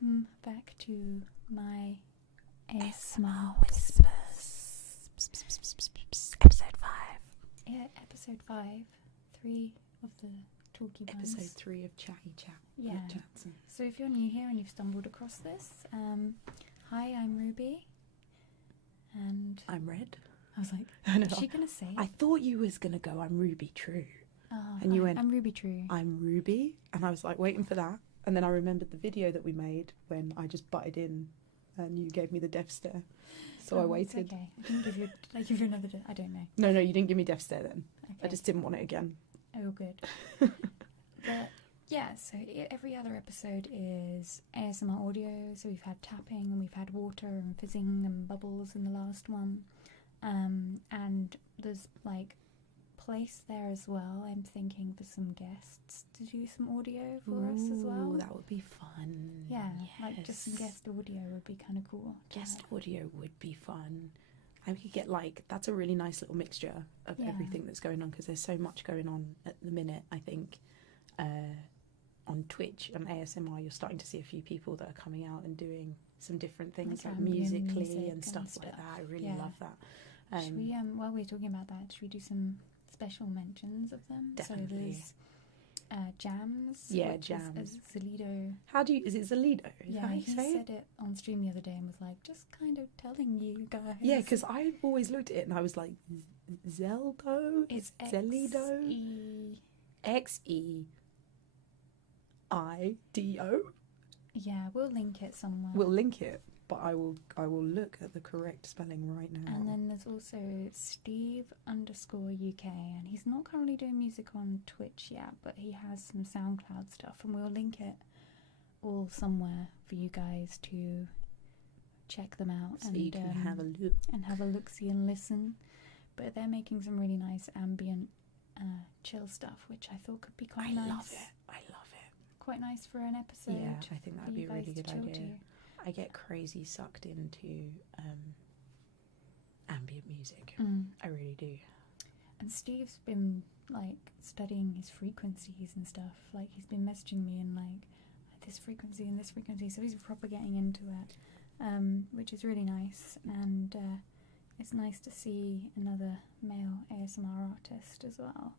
welcome back to my ASMR Whispers. Episode 5. Yeah, episode 5. 3 of the talky ones. Episode 3 of Chatty Chat. Yeah. With Jackson. So if you're new here and you've stumbled across this, hi, I'm Ruby. And I'm Red. I was like, I know. is she going to say it? I thought you was going to go, I'm Ruby True. Oh, and you hi, went, I'm Ruby True. I'm Ruby. And I was like waiting for that. And then I remembered the video that we made when I just butted in and you gave me the death stare. So I waited. It's okay. I didn't give you, I give you another, I don't know. No, you didn't give me death stare then. Okay. I just didn't want it again. Oh, good. But yeah, so every other episode is ASMR audio. So we've had tapping and we've had water and fizzing and bubbles in the last one. And there's like place there as well. I'm thinking for some guests to do some audio for us as well. That would be fun. Yeah, like just some Yes. guest audio would be kind of cool. Guest audio would be fun. And we could get that's a really nice little mixture of Yeah. everything that's going on because there's so much going on at the minute. I think on Twitch and ASMR you're starting to see a few people that are coming out and doing some different things Like like ambient musically music and stuff like that. I really love that. Should we, while we're talking about that, should we do some special mentions of them? Definitely. So there's Jams. Yeah, which Jams. Is Zalido. Is it Zalido? Is that Yeah, how you he say said it on stream the other day and was like, just kind of telling you guys. Yeah, because I always looked at it and I was like, Zeldo? It's Zalido? X-E. Xeido? Yeah, we'll link it somewhere. We'll link it, but I will look at the correct spelling right now. And then there's also Steve_UK, and he's not currently doing music on Twitch yet, but he has some SoundCloud stuff, and we'll link it all somewhere for you guys to check them out so and you can have a look. and have a look-see and listen. But they're making some really nice ambient chill stuff, which I thought could be quite nice. I love it. Quite nice for an episode. Yeah, I think that would be a really good chill idea. to. I get crazy sucked into ambient music. Mm. I really do. And Steve's been like studying his frequencies and stuff. Like he's been messaging me and like this frequency and this frequency, so he's proper getting into it, which is really nice. And it's nice to see another male ASMR artist as well,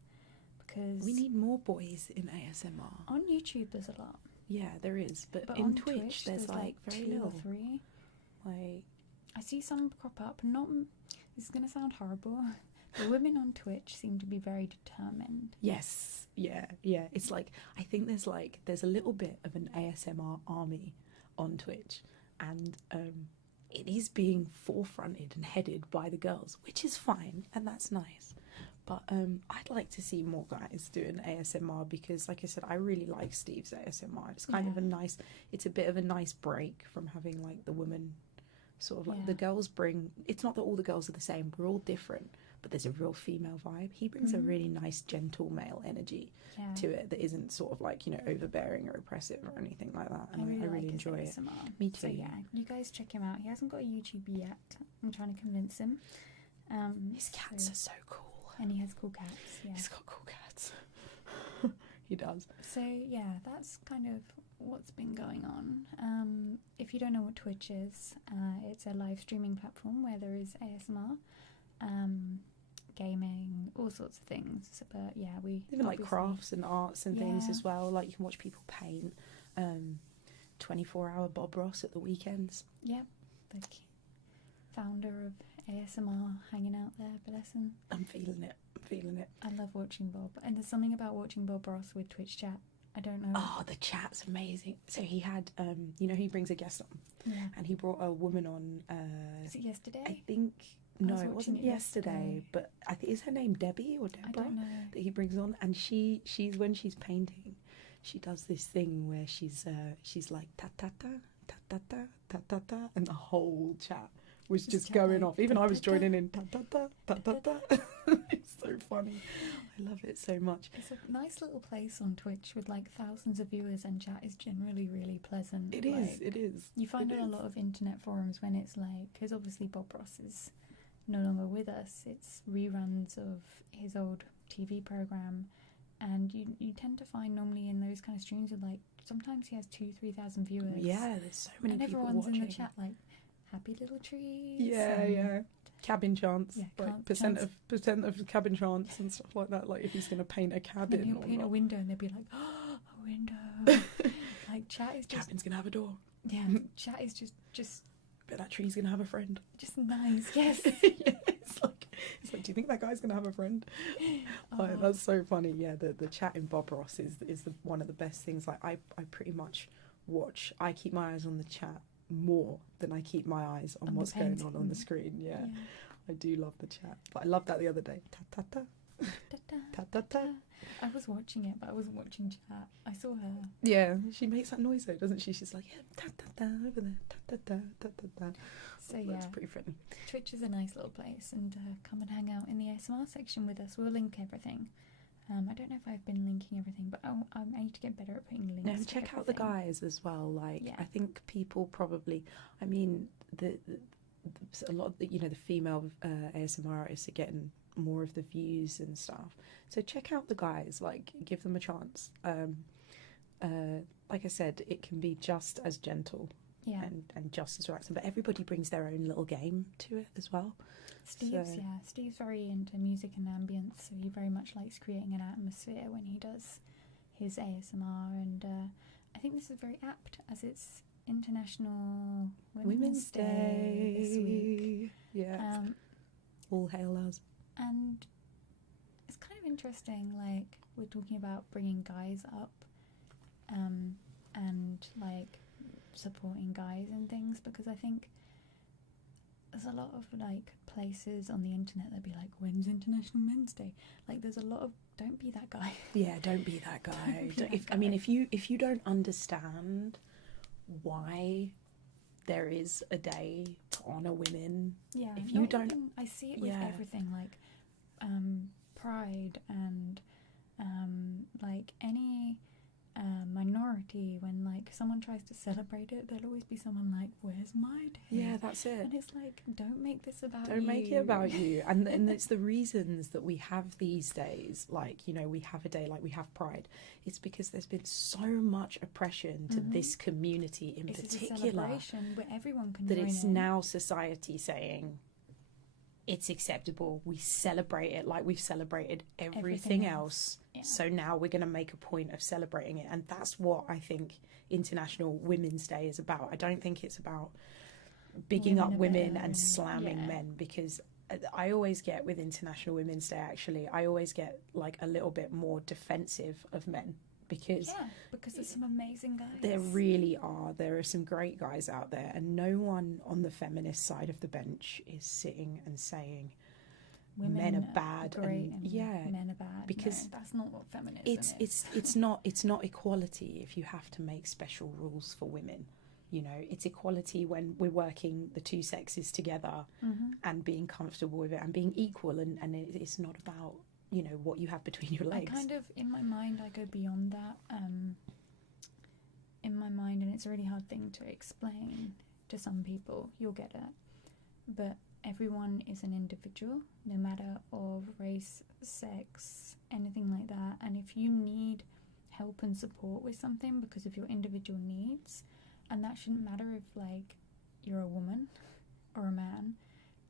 because We need more boys in ASMR. on YouTube there's a lot, Yeah, there is, but in on Twitch there's like very 2 or little. 3. Like, I see some crop up. This is gonna sound horrible. The women on Twitch seem to be very determined. yes, yeah. It's like I think there's a little bit of an ASMR army on Twitch, and it is being forefronted and headed by the girls, which is fine, and that's nice. But I'd like to see more guys doing ASMR because, like I said, I really like Steve's ASMR. It's kind of it's a bit of a nice break from having like the women sort of like the girls bring. It's not that all the girls are the same. We're all different, but there's a real female vibe. He brings a really nice, gentle male energy to it that isn't sort of like, overbearing or oppressive or anything like that. And I really like enjoy his it. ASMR. Me too. So yeah, you guys check him out. He hasn't got a YouTube yet. I'm trying to convince him. His cats are so cool. And he has cool cats. Yeah. He's got cool cats. He does. So yeah, that's kind of what's been going on. If you don't know what Twitch is, it's a live streaming platform where there is ASMR, gaming, all sorts of things. But yeah, we Even like obviously- crafts and arts and things Yeah. as well. Like you can watch people paint. 24-hour Bob Ross at the weekends. Yeah, the founder of ASMR hanging out there, bless him. I'm feeling it. I love watching Bob, and there's something about watching Bob Ross with Twitch chat. I don't know. Oh, the chat's amazing. So he had, he brings a guest on, Yeah. and he brought a woman on. Is it yesterday? I think I no, was it watching wasn't it yesterday. yesterday. But I think is her name Debbie or I Deborah don't know. that he brings on, and she's when she's painting, she does this thing where she's like ta ta ta ta ta ta ta ta ta, and the whole chat was just chat going like, off. Even ta, I was ta, ta. joining in ta ta ta ta ta ta. It's so funny. I love it so much. It's a nice little place on Twitch with like thousands of viewers, and chat is generally really pleasant. It Like, is. It is. You find It on a is. lot of internet forums when it's like, because obviously Bob Ross is no longer with us, it's reruns of his old TV program and you tend to find normally in those kind of streams with like sometimes he has 2,000-3,000 viewers. Yeah, there's so many and people everyone's watching. in the chat like happy little trees. Yeah, and yeah. Cabin chance, Yeah, like percent of cabin chance and stuff like that. Like if he's going to paint a Then cabin he'll or paint a not. window, and they'll be like, "Oh, a window!" Like chat is just Cabin's going to have a door. chat is just But that tree's going to have a friend. nice. Yes. Yeah, it's like, do you think that guy's going to have a friend? Like, Oh. that's so funny. Yeah, the chat in Bob Ross is one of the best things. Like I pretty much I keep my eyes on the chat more than I keep my eyes on On what's the going painting. on the screen. Yeah, I do love the chat. But I loved that the other day. Ta ta ta. Da-da, Ta ta ta. I was watching it, but I wasn't watching chat. I saw her. Yeah, she makes that noise though, doesn't she? She's like, yeah, ta ta ta over there, ta ta ta ta ta ta. So That's pretty funny. Twitch is a nice little place, and come and hang out in the ASMR section with us. We'll link everything. I don't know if I've been linking everything, but I need to get better at putting links. No, to check out the everything. guys as well. Like, Yeah. I think people probably, I mean, a lot of the, the female ASMR artists are getting more of the views and stuff. So check out the guys. Like, give them a chance. Like I said, it can be just as gentle Yeah, and just as relaxing, but everybody brings their own little game to it as well. Steve's so- Steve's very into music and ambience, so he very much likes creating an atmosphere when he does his ASMR, and I think this is very apt as it's International Women's Day this week. Yeah. All hail us. And it's kind of interesting, like, we're talking about bringing guys up, and, like, supporting guys and things, because I think there's a lot of, like, places on the internet that be like, when's International Men's Day? Like, there's a lot of, don't be that guy. Yeah, don't be that guy. Don't be that I mean, guy. if you don't understand why there is a day to honour women, Yeah, If you not don't- even- I see it with Yeah. everything, like, pride and, like, any minority, when, like, someone tries to celebrate it, there'll always be someone like, where's my day? yeah, that's it. And it's like, don't make this about you. Don't make it about you. And it's the reasons that we have these days, like, we have a day like we have Pride. It's because there's been so much oppression to Mhm. this community in It's a particular celebration where everyone can that join it's in. now society saying it's acceptable. We celebrate it like we've celebrated everything else. Yeah. So now we're going to make a point of celebrating it. And that's what I think International Women's Day is about. I don't think it's about bigging Women up are women better and and- slamming yeah. men, because I always get with International Women's Day, actually, I always get like a little bit more defensive of men, because Yeah, because there's some amazing guys. there really are. There are some great guys out there, and no one on the feminist side of the bench is sitting and saying men are bad great and yeah, men are bad. because no, that's not what feminism it's is. it's not equality if you have to make special rules for women. It's equality when we're working the two sexes together Mhm. and being comfortable with it and being equal, and it's not about what you have between your I legs. kind of, in my mind, I go beyond that. In my mind, and it's a really hard thing to explain to some people. You'll get it, but everyone is an individual, no matter of race, sex, anything like that. And if you need help and support with something because of your individual needs, and that shouldn't matter if, like, you're a woman or a man,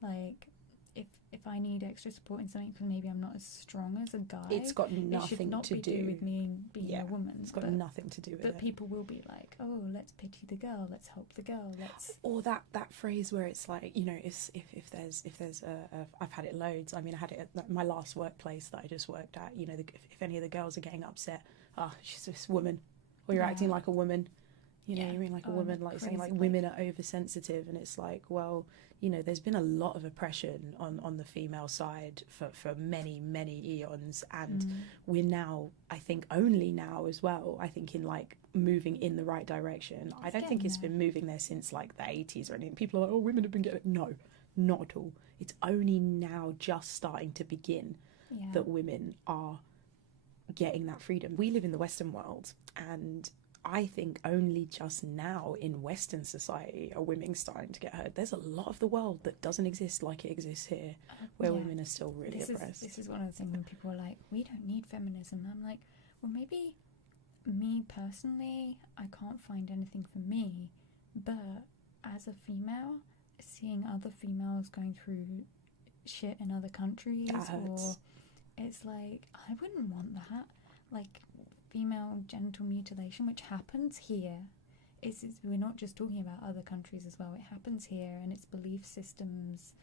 like, if I need extra support in something because maybe I'm not as strong as a guy, It's got it should nothing not to be to do do. with me being Yeah, a woman. It's got but, nothing to do with but it. people will be like, oh, let's pity the girl, let's help the girl, let's. Or that phrase where it's like, if there's a I've had it loads. I mean, I had it at my last workplace that I just worked at. If any of the girls are getting upset, she's this woman, or you're Yeah. acting like a woman. Yeah. You mean like a Oh, woman, like saying like crazy, women are oversensitive, and it's like, well, there's been a lot of oppression on the female side for many, many eons, and we're now, I think, only now as well, I think, in like moving in the right direction. I It's don't think getting it's there. been moving there since like the 80s or anything. People are like, oh, women have been getting, no, not at all. It's only now just starting to begin Yeah. that women are getting that freedom. We live in the Western world, and I think only just now in Western society are women starting to get heard. There's a lot of the world that doesn't exist like it exists here, where Yeah. women are still really oppressed. This is one of the things when people are like, we don't need feminism. I'm like, well, maybe me personally, I can't find anything for me, but as a female, seeing other females going through shit in other countries, That hurts. or it's like, I wouldn't want that. Like, female genital mutilation, which happens here. We're not just talking about other countries as well. It happens here, and it's belief systems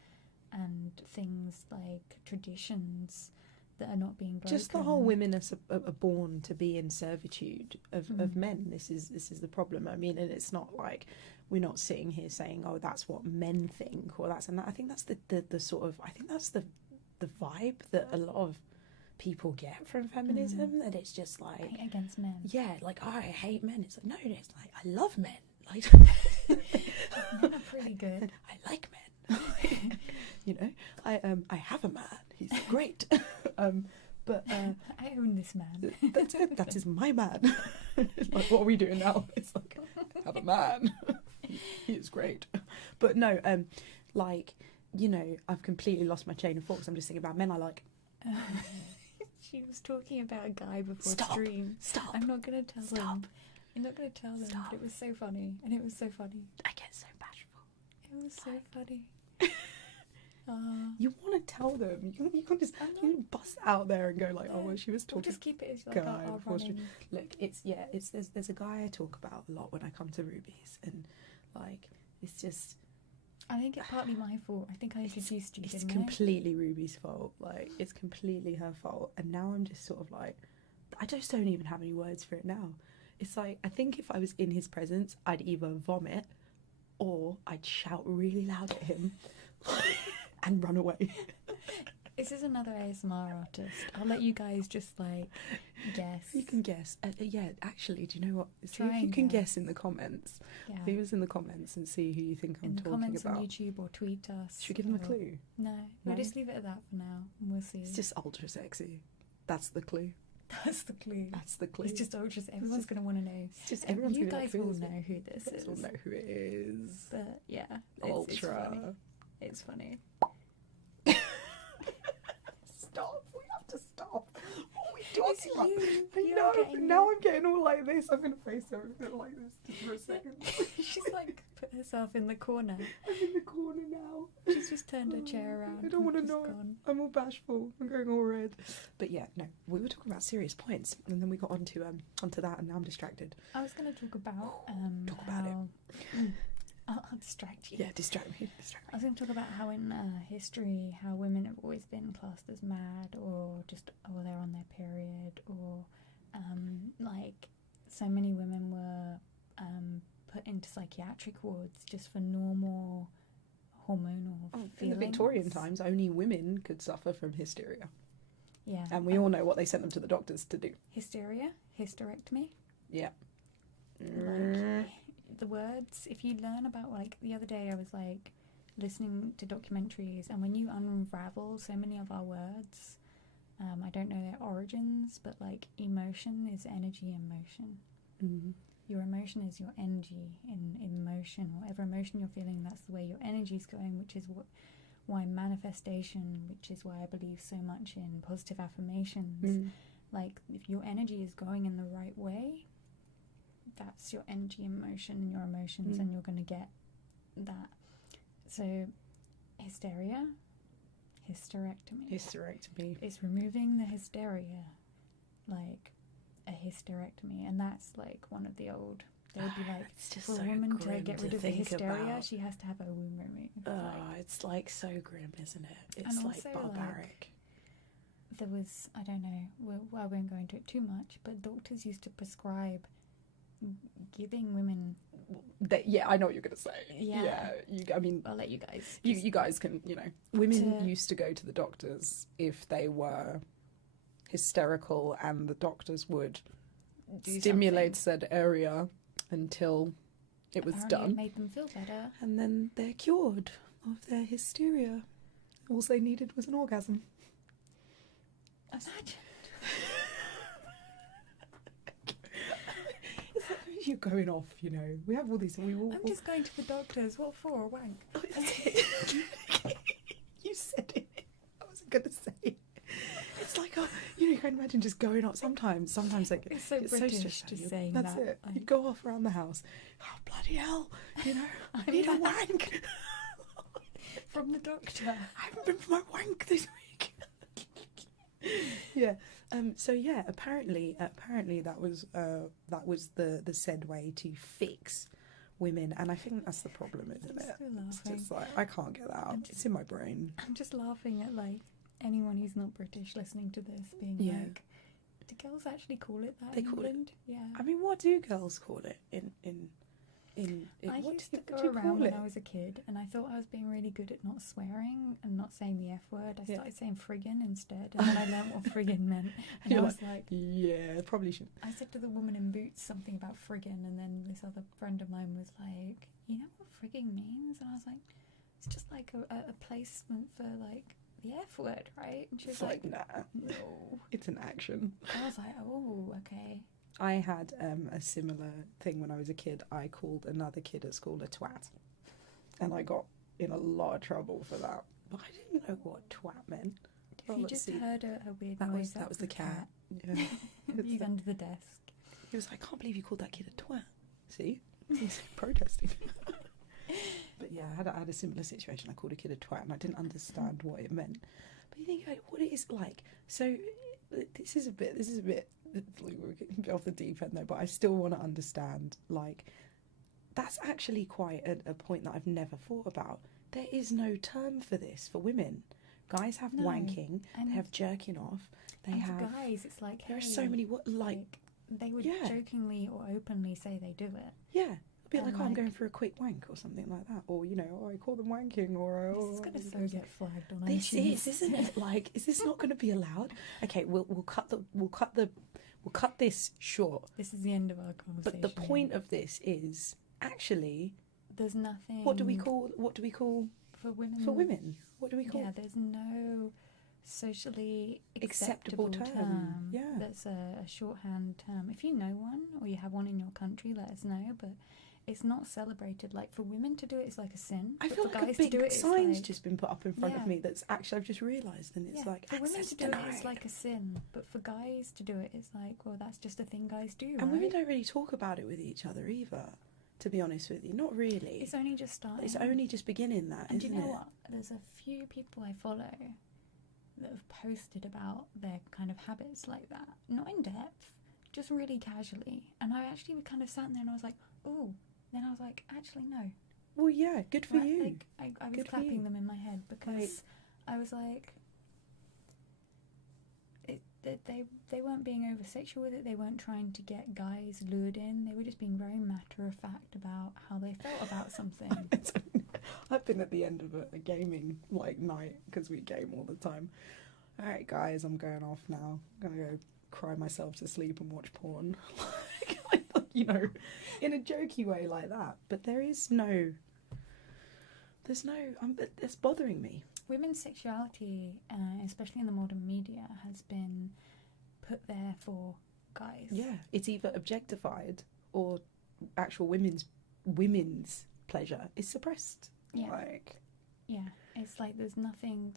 and things like traditions that are not being broken. Just the whole women are born to be in servitude of men. This is the problem. I mean, and it's not like we're not sitting here saying, oh, that's what men think, or that's, and that. I think that's the sort of, I think that's the vibe that a lot of people get from feminism, that it's just like hate against men. Yeah, like, oh, I hate men. It's like, no, it's like, I love men. Like, Men are pretty good. I like men. You know, I have a man. He's great. But I own this man. that's it. That is my man. It's like, what are we doing now? It's like, I have a man. He is great. But no, like, you know, I've completely lost my chain of thought 'cause I'm just thinking about men I like. She was talking about a guy before Stop. stream. Stop. I'm not going to tell Stop. them. I'm not going to tell them. Stop. But it was so funny. And it was so funny. I get so bashful. It was so funny. You want to tell them. You can't just you bust out there and go like, oh, well, she was We'll talking. just keep it as like guy our before stream. running. Look, there's a guy I talk about a lot when I come to Ruby's, and like, it's just, I think it's partly my fault. I think I introduced you, it's didn't completely Ruby's fault. Like, it's completely her fault. And now I'm just sort of like, I just don't even have any words for it now. It's like, I think if I was in his presence, I'd either vomit or I'd shout really loud at him and run away. This is another ASMR artist. I'll let you guys just like guess. You can guess. Yeah, actually, do you know what? See Try if you and can guess. guess in the comments. Yeah. Leave us in the comments and see who you think I'm In the talking comments about. on YouTube or tweet us. Should we give them a or- clue? No, we'll No? just leave it at that for now, and we'll see. It's just ultra sexy. That's the clue. That's the clue. That's the clue. It's just ultra. Everyone's just- going to want to know. It's just everyone's You gonna be guys like, will who is it? know who this You guys is. will know who it is. But yeah, Ultra. It's funny. It's funny. Stop. We have to stop. What are we talking It's about? you. I You're know. getting Now I'm getting all like this. I'm gonna face everything like this just for a second. She's like put herself in the corner. I'm in the corner now. She's just turned her chair around. I don't want to and know just it. gone. I'm all bashful. I'm going all red. But yeah, no, we were talking about serious points, and then we got onto that, and now I'm distracted. I was going to talk about Talk about it. how I'll distract you. Yeah, distract me. I was going to talk about how in history, how women have always been classed as mad, or just, oh, they're on their period, or like so many women were put into psychiatric wards just for normal hormonal In feelings. the Victorian times, only women could suffer from hysteria, Yeah. and we all know what they sent them to the doctors to do. Hysteria, hysterectomy. Yeah. Like, the words, if you learn about, like, the other day I was like listening to documentaries, and when you unravel so many of our words, I don't know their origins, but like emotion is energy in motion. Mm-hmm. Your emotion is your energy in motion. Whatever emotion you're feeling, that's the way your energy's going, which is why manifestation, which is why I believe so much in positive affirmations. Like, if your energy is going in the right way, that's your energy in motion and your emotions, and you're going to get that. So, hysteria, hysterectomy. Hysterectomy. It's removing the hysteria, like a hysterectomy, and that's like one of the old. They would be like, It's just for a so woman to grim get to rid of the think hysteria, about. she has to have her womb removed. Oh, it's like so grim, isn't it? It's And like also, barbaric. There was, I don't know, well, I won't go into it too much, but doctors used to prescribe giving women. Yeah, I know what you're gonna say. Yeah. I mean, I'll let you guys. you guys can, women To- used to go to the doctors if they were hysterical, and the doctors would do stimulate something. said area until it was Apparently done, It made them feel better. and then they're cured of their hysteria. All they needed was an orgasm. Imagine. you're going off, you know. We have all these, and we all. I'm just going to the doctors. What for? A wank? Oh, that's it. You said it. I wasn't gonna say it. It's like, you can imagine just going off. Sometimes like It's so British stressful. just saying that's that. it. Like, You go off around the house. Oh bloody hell! You know, I need a wank. from the doctor. I haven't been for my wank this week. Yeah. So yeah, apparently that was the said way to fix women, and I think that's the problem, isn't it? It's just like, I can't get that out. It's in my brain. I'm just laughing at like anyone who's not British listening to this, being Yeah. like, do girls actually call it that They in call it- England? Yeah. I mean, what do girls call it in I what used do to you go call around when it? I was a kid, and I thought I was being really good at not swearing and not saying the F word. I Yeah. started saying friggin' instead, and then I learnt what friggin' meant. And You're I was like, Yeah, probably should. I said to the woman in boots something about friggin', and then this other friend of mine was like, you know what friggin' means? And I was like, it's just like a placement for like the F word, right? And she was It's like, like, nah, no. it's an action. I was like, oh, okay. I had a similar thing when I was a kid. I called another kid at school a twat, and I got in a lot of trouble for that. But I didn't know what twat meant. If Well, you let's just see. heard a weird That noise, was the cat. Yeah. He's under the desk. He was like, I can't believe you called that kid a twat. See? He's protesting. But yeah, I had a similar situation. I called a kid a twat and I didn't understand what it meant. But you think, like, what it is like. So this is a bit like, we're getting a bit off the deep end though, but I still want to understand, like, that's actually quite a point that I've never thought about. There is no term for this for women. Guys have No, wanking, and- they have jerking off, they And have. for guys, it's like, There are hey, so many like they would Yeah. jokingly or openly say they do it. yeah. A bit And, like, oh, I'm like- going for a quick wank or something like that, or I call them wanking, or This is gonna so get flagged on This iTunes. is, isn't it? Like, is this not going to be allowed? Okay, we'll cut this short. This is the end of our But conversation. the point of this is actually, there's nothing. what do we call for women? for women? What do we call? Yeah, there's no socially Acceptable acceptable term, yeah. that's a shorthand term. If you know one or you have one in your country, let us know. But it's not celebrated. Like, for women to do it is like a sin. I but feel for like a guys to do big it, it's sign's like, just been put up in front of Yeah. me. That's actually, I've just realised, and it's yeah, like, for women access to do it, it's denied. like a sin. But for guys to do it, it's like, well, that's just a thing guys do, And right? women don't really talk about it with each other either. To be honest with you, not really. It's only just starting. It's only just beginning that, And do isn't you know it? what? There's a few people I follow that have posted about their kind of habits like that. Not in depth, just really casually. And I actually kind of sat there and I was like, oh. Then I was like, actually, no. Well, yeah, good for Right, you. like, I was Good for you. clapping them in my head because I was like, they weren't being over sexual with it. They weren't trying to get guys lured in. They were just being very matter of fact about how they felt about something. I've been at the end of a gaming night because we game all the time. All right, guys, I'm going off now. I'm gonna go cry myself to sleep and watch porn. In a jokey way like that. But there's no. It's bothering me. Women's sexuality, especially in the modern media, has been put there for guys. Yeah, it's either objectified or actual women's pleasure is suppressed. Yeah. Like, Yeah. It's like there's nothing,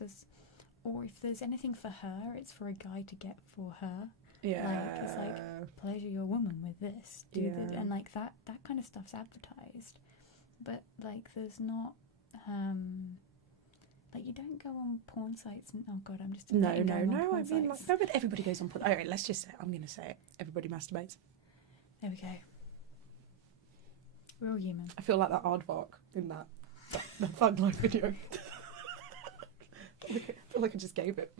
or if there's anything for her, it's for a guy to get for her. yeah, it's like, pleasure your woman with this. Do this. Yeah. And like that kind of stuff's advertised. But like there's not, like you don't go on porn sites and, oh god, I'm just no. admitting going on I porn mean, sites. no, but everybody goes on porn. All right, let's just say, I'm going to say it. Everybody masturbates. There we go. We're all human. I feel like that aardvark in that Thug Life video. I feel like I just gave it.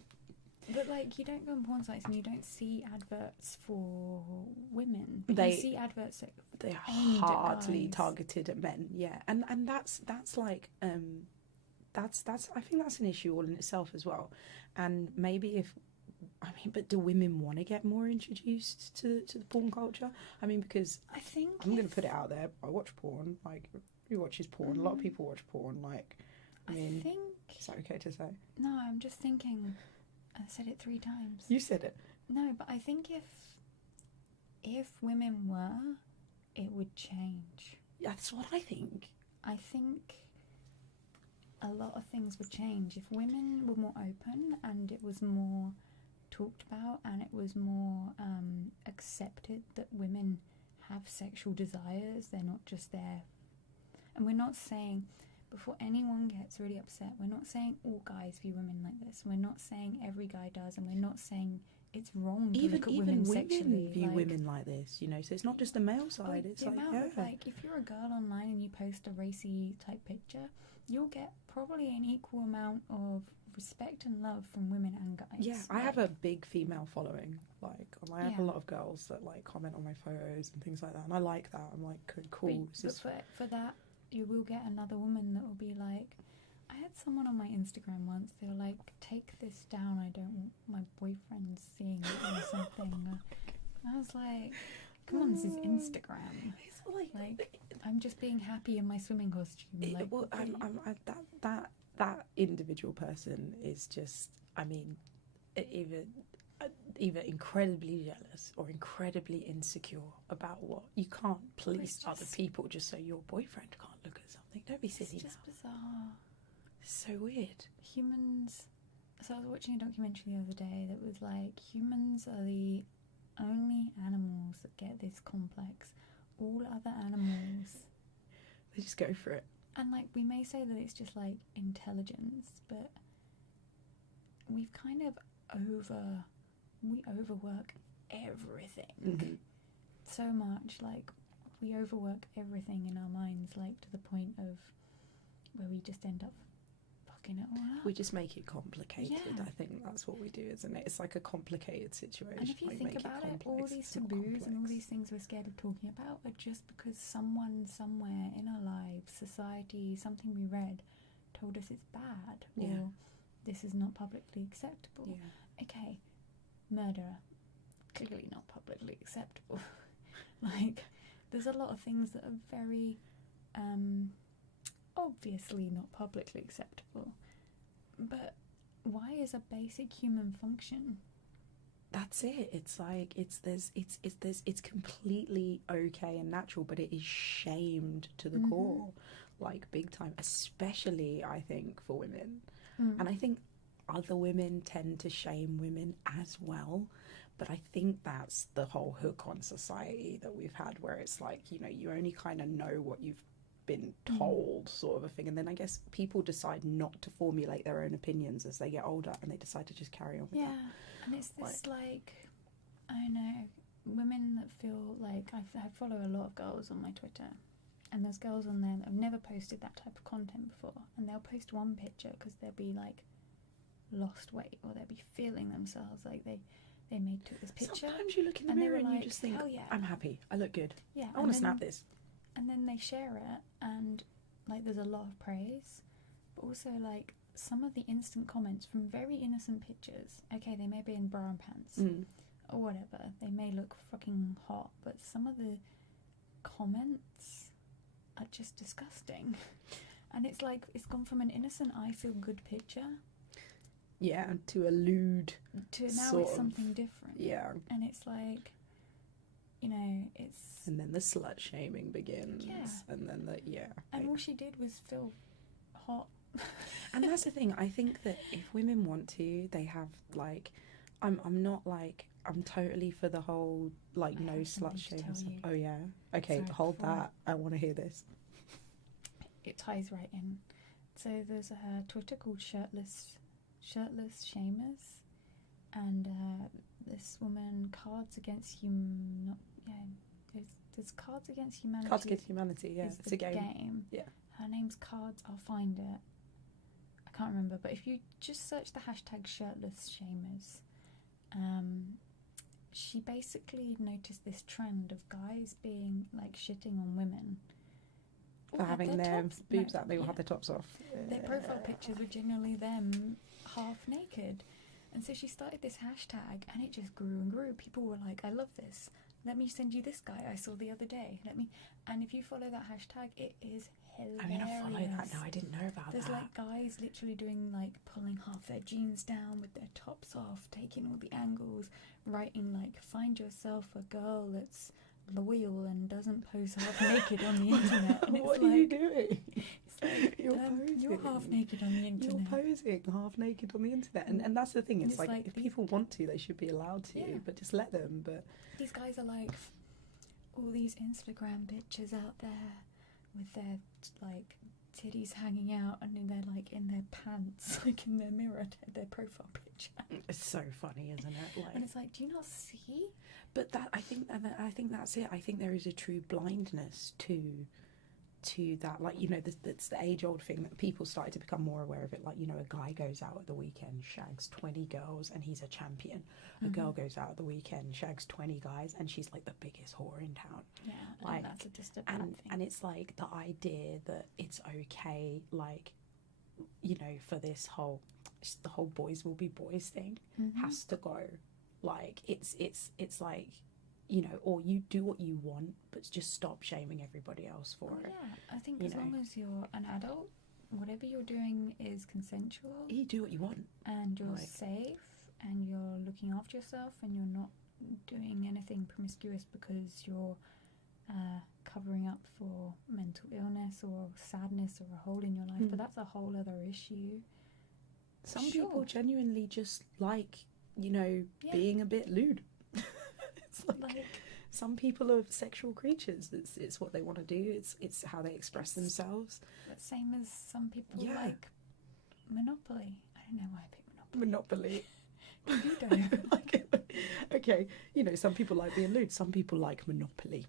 But like you don't go on porn sites and you don't see adverts for women. But They- you see adverts that They are aimed at hardly guys. targeted at men, yeah, and that's like that's I think that's an issue all in itself as well, and maybe but do women want to get more introduced to the porn culture? I mean, because I think I'm going to put it out there. I watch porn. Like, who watches porn? A lot of people watch porn. Like, I mean, think is that okay to say? no. I'm just thinking. I said it 3 times. You said it. No, but I think if women were it would change. That's what I think. I think a lot of things would change if women were more open and it was more talked about and it was more accepted that women have sexual desires. They're not just there. And we're not saying, before anyone gets really upset, we're not saying all guys view women like this. We're not saying every guy does, and we're not saying it's wrong to look at women sexually. View women like this, you know, so it's not just the male side. It's like, like, if you're a girl online and you post a racy type picture, you'll get probably an equal amount of respect and love from women and guys. Yeah, I have a big female following. Like, I have a lot of girls that like comment on my photos and things like that, and I like that. I'm like, cool. But for that, you will get another woman that will be like, I had someone on my Instagram once, they were like, take this down, I don't want my boyfriend seeing it or something. I was like, come on, this is Instagram. It's like I'm just being happy in my swimming costume. That individual person is just, I mean, either incredibly jealous or incredibly insecure about what you can't please other people just so your boyfriend can't look at something. Don't be silly. It's just bizarre. It's so weird. Humans. So I was watching a documentary the other day that was like, humans are the only animals that get this complex. All other animals, they just go for it. And like, we may say that it's just like intelligence, but we've kind of overwork everything so much. Like, we overwork everything in our minds, like to the point of where we just end up fucking it all up. We just make it complicated. Yeah. I think that's what we do, isn't it? It's like a complicated situation. And if you think about it, all these taboos and all these things we're scared of talking about are just because someone somewhere in our lives, society, something we read, told us it's bad, or this is not publicly acceptable. Yeah. Okay, murder, clearly not publicly acceptable. Like, there's a lot of things that are very obviously not publicly acceptable, but why is a basic human function? That's it. It's like it's completely okay and natural, but it is shamed to the core, like big time. Especially, I think, for women, and I think other women tend to shame women as well. But I think that's the whole hook on society that we've had, where it's like, you know, you only kind of know what you've been told, sort of a thing, and then I guess people decide not to formulate their own opinions as they get older, and they decide to just carry on with that. And it's this like, I don't know, women that feel like, I follow a lot of girls on my Twitter, and there's girls on there that have never posted that type of content before, and they'll post one picture because they'll be like lost weight, or they'll be feeling themselves like they took this picture. Sometimes you look in the mirror and you just think, I'm happy, I look good, I want to snap this. And then they share it, and like, there's a lot of praise, but also like some of the instant comments from very innocent pictures. Okay, they may be in bra and pants or whatever, they may look fucking hot, but some of the comments are just disgusting. And it's like, it's gone from an innocent I feel good picture to a lewd to now it's something different. And it's like, you know, it's... And then the slut shaming begins. And then and all she did was feel hot. And that's the thing, I think that if women want to, they have, like... I'm not, like... I'm totally for the whole, like, no slut shaming. Oh, yeah? Okay, sorry, hold that. I want to hear this. It ties right in. So there's a Twitter called Shirtless Shamers, and this woman, Cards Against there's Cards Against Humanity. Cards Against Humanity, yeah. It's a game. Yeah. Her name's Cards, I'll find it. I can't remember, but if you just search the hashtag Shirtless Shamers, she basically noticed this trend of guys being like shitting on women. For having their boobs out, they all have their tops off. Their profile pictures were generally them half naked. And so she started this hashtag, and it just grew and grew. People were like, I love this. Let me send you this guy I saw the other day. And if you follow that hashtag, it is hilarious. I'm going to follow that now. I didn't know about There's that. like guys literally doing like pulling half their jeans down with their tops off, taking all the angles, writing like, find yourself a girl that's loyal and doesn't pose half naked on the internet. And What it's are you like, doing? it's like, you're posing. half naked on the internet. You're posing half naked on the internet, and that's the thing. It's, It's like, like if these- people want to, they should be allowed to, Yeah. but just let them. But These guys are like all these Instagram bitches out there with their like titties hanging out and they're like in their pants, like in their mirror, their profile picture. it's so funny, isn't it? And Like, it's like, do you not see? but I think that's it. I think there is a true blindness to that. Like, that's the age old thing that people started to become more aware of it. Like, a guy goes out at the weekend, shags 20 girls, and he's a champion. A girl goes out at the weekend, shags 20 guys, and she's like the biggest whore in town. Yeah, Like, and that's just a bad thing. And it's like the idea that it's okay, like, for this whole the whole boys will be boys thing has to go. Like, it's like, or you do what you want, but just stop shaming everybody else for it. Yeah, I think you as long know. as you're an adult, whatever you're doing is consensual You do what you want. and you're like- safe and you're looking after yourself and you're not doing anything promiscuous because you're covering up for mental illness or sadness or a hole in your life. But that's a whole other issue. Some Sure. people genuinely just like, Yeah. being a bit lewd. It's like, some people are sexual creatures. It's what they want to do. It's how they express themselves. the same as some people Yeah. like Monopoly. I don't know why I picked Monopoly. Monopoly. Ludo. Okay, some people like being lewd. Some people like Monopoly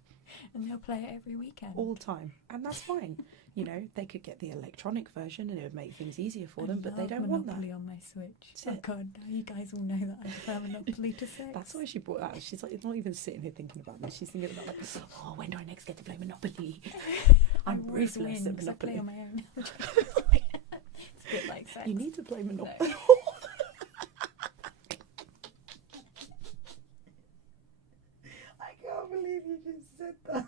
And they'll play it every weekend. all the time, and that's fine. They could get the electronic version, and it would make things easier for them. But they don't want that. Monopoly on my Switch. That's Oh it. god, now you guys all know that I prefer Monopoly to sex. That's why she brought that. She's like not even sitting here thinking about this. She's thinking about like, oh, when do I next get to play Monopoly? I'm I always ruthless win at 'cause I play Monopoly. on my own. It's a bit like sex. You need to play Monopoly. I can't believe you just said that.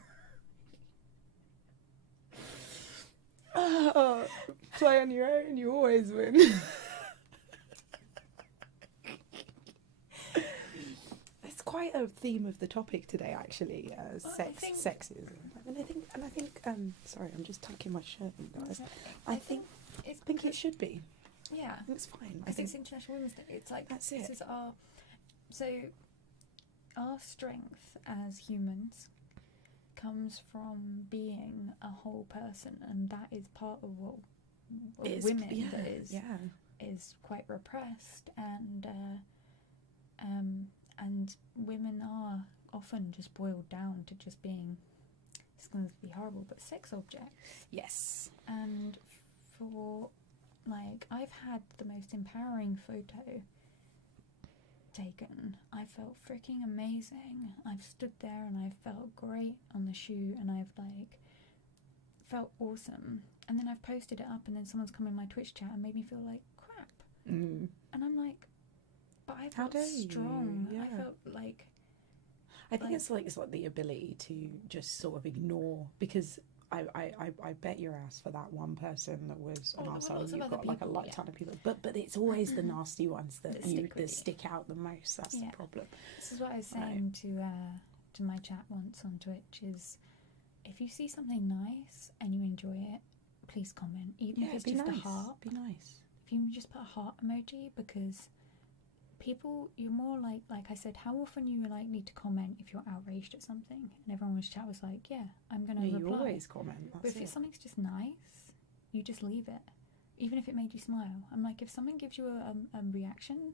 Play on your own, you always win. It's quite a theme of the topic today, actually. Sexism, and I think. Sorry, I'm just tucking my shirt, you guys. I think it should be. Yeah. It's fine. I Because think it's International Women's Day. It's like That's this it. is our strength as humans comes from being a whole person, and that is part of what it's, women yeah, that is yeah. is quite repressed, and women are often just boiled down to just being, it's going to be horrible, but sex objects. Yes. And for like, I've had the most empowering photo taken. I felt freaking amazing. I've stood there and I felt great on the shoot, and I've like felt awesome. And then I've posted it up, and then someone's come in my Twitch chat and made me feel like crap. Mm. And I'm like, but I How felt dare you? strong. Yeah. I felt like, I think Like- it's like the ability to just sort of ignore, because I bet your ass for that one person that was an Oh, there were arsehole, lots of you've other got like a people, lot yeah. ton of people. But it's always the nasty ones that That stick with you. stick out the most. That's Yeah. the problem. this is what I was Right. saying to my chat once on Twitch, is if you see something nice and you enjoy it, please comment. Even if it's be just nice. a heart. Be nice. If you just put a heart emoji, because people, you're more like I said, how often you likely to comment if you're outraged at something? And everyone's chat was like, yeah, I'm going to Yeah, reply. you always comment. But That's if it. something's just nice, you just leave it, even if it made you smile. I'm like, if someone gives you a reaction,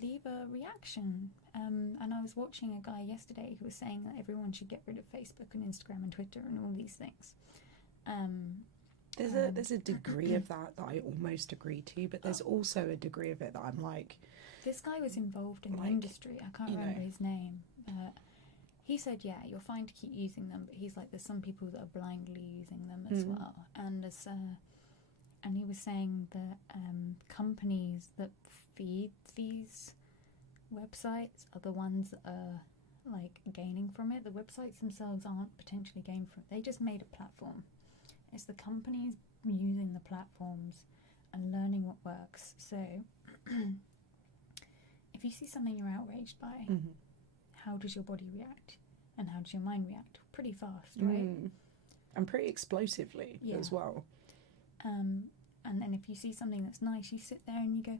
leave a reaction. And I was watching a guy yesterday who was saying that everyone should get rid of Facebook and Instagram and Twitter and all these things. There's a degree of that I almost agree to, but there's also a degree of it that I'm like, This guy was involved in the Like, industry. I can't you know. remember his name. He said, yeah, you're fine to keep using them, but he's like, there's some people that are blindly using them as well. And and he was saying that companies that feed these websites are the ones that are like gaining from it. The websites themselves aren't potentially gaining from it. They just made a platform. It's the companies using the platforms and learning what works. So if you see something you're outraged by, how does your body react and how does your mind react? Pretty fast, right? And pretty explosively as well. And then if you see something that's nice, you sit there and you go,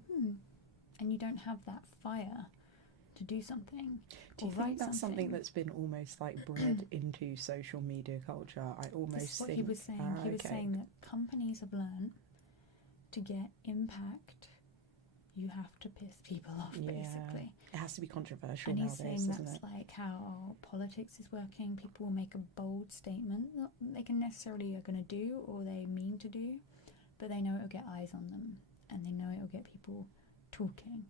and you don't have that fire to do something. Do you think that's something that's been almost like bred into social media culture? I almost this is what think he was saying. He was saying that companies have learned to get impact, you have to piss people off, basically. It has to be controversial and he's nowadays, saying doesn't that's it? like how politics is working. People will make a bold statement that they can necessarily are going to do or they mean to do, but they know it'll get eyes on them and they know it'll get people talking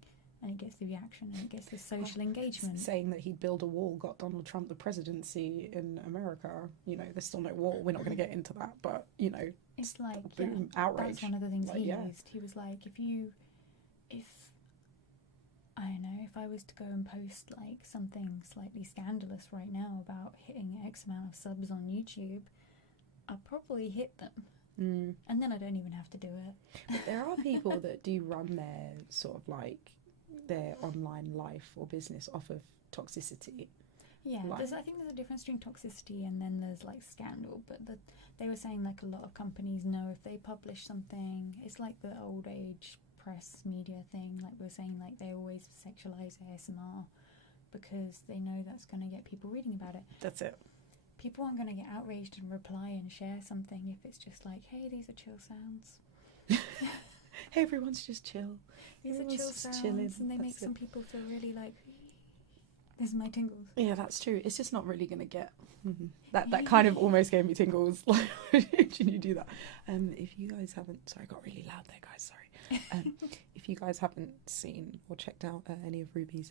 and it gets the reaction and it gets the social engagement. Saying that he'd build a wall got Donald Trump the presidency in America. You know, there's still no wall. We're not going to get into that, but, you know, it's like, boom, outrage. That's one of the things he used. He was like, I don't know, if I was to go and post like something slightly scandalous right now about hitting X amount of subs on YouTube, I'll probably hit them. And then I don't even have to do it. But there are people that do run their sort of like their online life or business off of toxicity. Yeah, I think there's a difference between toxicity and then there's like scandal. But they were saying like a lot of companies know if they publish something, it's like the old age press media thing. Like we were saying, like they always sexualize ASMR because they know that's going to get people reading about it. That's it. People aren't going to get outraged and reply and share something if it's just like, hey, these are chill sounds. Hey, everyone's just chill. These are chill sounds, chilling. And they make some people feel really like, this is my tingles. Yeah, that's true. It's just not really going to get... That kind of almost gave me tingles. Like, when you do that. If you guys haven't... Sorry, I got really loud there, guys. Sorry. If you guys haven't seen or checked out any of Ruby's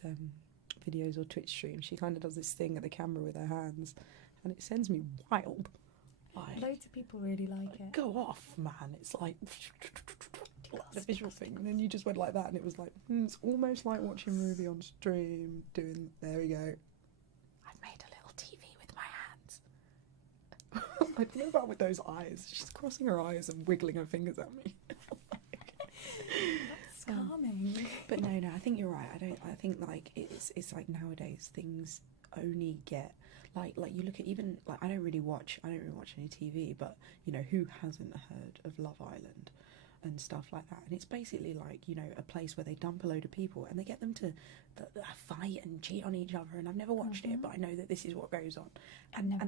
videos or Twitch streams, she kind of does this thing at the camera with her hands, and it sends me wild. Like, loads of people really like it. Go off, man. It's like the visual thing, and then you just went like that, and it was like it's almost like watching Ruby on stream doing. There we go. I've made a little TV with my hands. I don't know about with those eyes. She's crossing her eyes and wiggling her fingers at me. That's calming. But no, I think you're right. I think like it's like nowadays things only get like you look at even like I don't really watch any TV, but you know, who hasn't heard of Love Island and stuff like that? And it's basically like, you know, a place where they dump a load of people and they get them to fight and cheat on each other. And I've never watched it, but I know that this is what goes on. And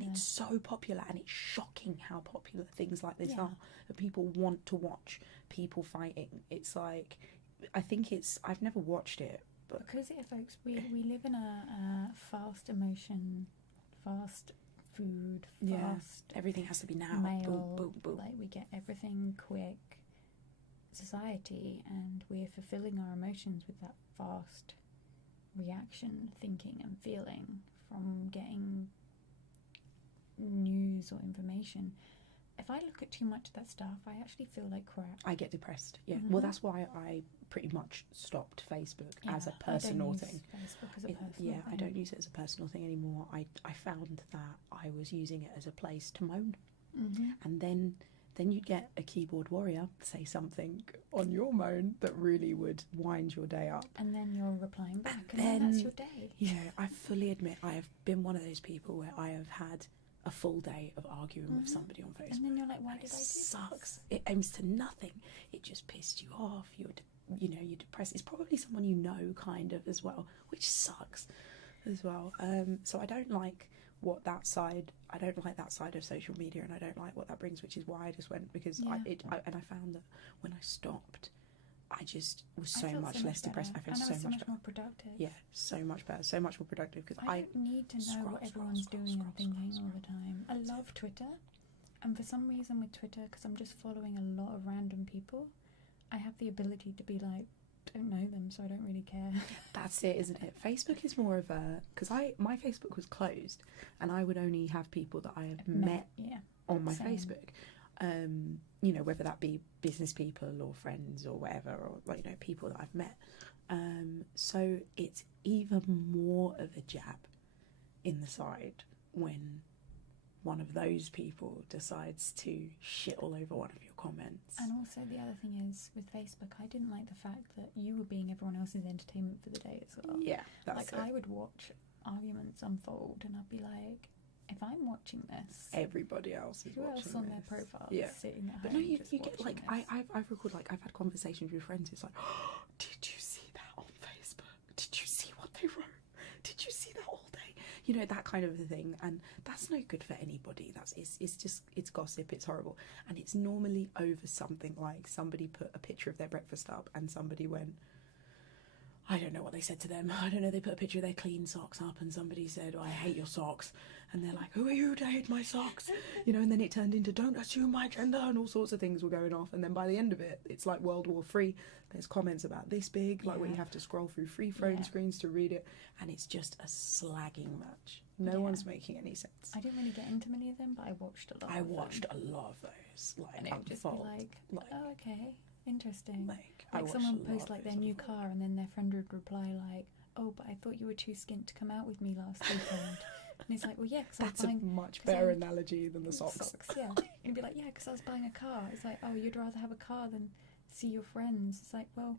it's so popular, and it's shocking how popular things like this are. That people want to watch people fighting. It's like, I think I've never watched it. But because it evokes, we live in a fast emotion, fast food, fast everything has to be now. Mail, boom, boom, boom. Like we get everything quick society, and we're fulfilling our emotions with that fast reaction, thinking and feeling from getting news or information. If I look at too much of that stuff, I actually feel like crap. I get depressed. Yeah. Well, that's why I pretty much stopped Facebook as a personal thing. Facebook as a personal thing. I don't use it as a personal thing anymore. I found that I was using it as a place to moan, and then you'd get a keyboard warrior say something on your moan that really would wind your day up, and then you're replying back, and then that's your day. Yeah, I fully admit I have been one of those people where I have had a full day of arguing with somebody on Facebook, and then you're like, why did I do sucks. It aims to nothing. It just pissed you off. You're depressed. It's probably someone you know, kind of, as well, which sucks as well. So I don't like that side of social media, and I don't like what that brings, which is why I just went, because I found that when I stopped, I just was so much less depressed. I felt so much better. More productive. Yeah, so much better, so much more productive, because I don't need to know what everyone's doing and thinking all the time. I love Twitter, and for some reason with Twitter, because I'm just following a lot of random people, I have the ability to be like, don't know them, so I don't really care. That's it, isn't it? Facebook is more of a, because my Facebook was closed, and I would only have people that I have met on my Facebook. You know, whether that be business people or friends or whatever, or like, you know, people that I've met. So it's even more of a jab in the side when one of those people decides to shit all over one of your comments. And also the other thing is with Facebook, I didn't like the fact that you were being everyone else's entertainment for the day as well. Yeah, that's like I would watch arguments unfold, and I'd be like, if I'm watching this, everybody else is who watching else on this. their profile Yeah. is sitting at But home no, you just get like watching this? I've recorded, like I've had conversations with friends. It's like, oh, did you see that on Facebook? Did you see what they wrote? Did you see that all day? You know, that kind of a thing, and that's no good for anybody. It's just it's gossip. It's horrible, and it's normally over something like somebody put a picture of their breakfast up, and somebody went, I don't know what they said to them. I don't know. They put a picture of their clean socks up, and somebody said, oh, "I hate your socks," and they're like, "Who are you to hate my socks?" You know. And then it turned into "Don't assume my gender," and all sorts of things were going off. And then by the end of it, it's like World War III. There's comments about this big, like where you have to scroll through 3 phone screens to read it, and it's just a slagging match. No one's making any sense. I didn't really get into many of them, but I watched a lot. I watched a lot of those, like and it would just be unfold. like, oh, okay, interesting. I Like watched someone a lot post of like their those new unfold. car, and then their friend would reply like, "Oh, but I thought you were too skint to come out with me last weekend." And it's like, well, yeah, because That's I was a buying much 'cause I better was- analogy than the socks. Yeah, and you'd be like, yeah, because I was buying a car. It's like, oh, you'd rather have a car than see your friends. It's like, well,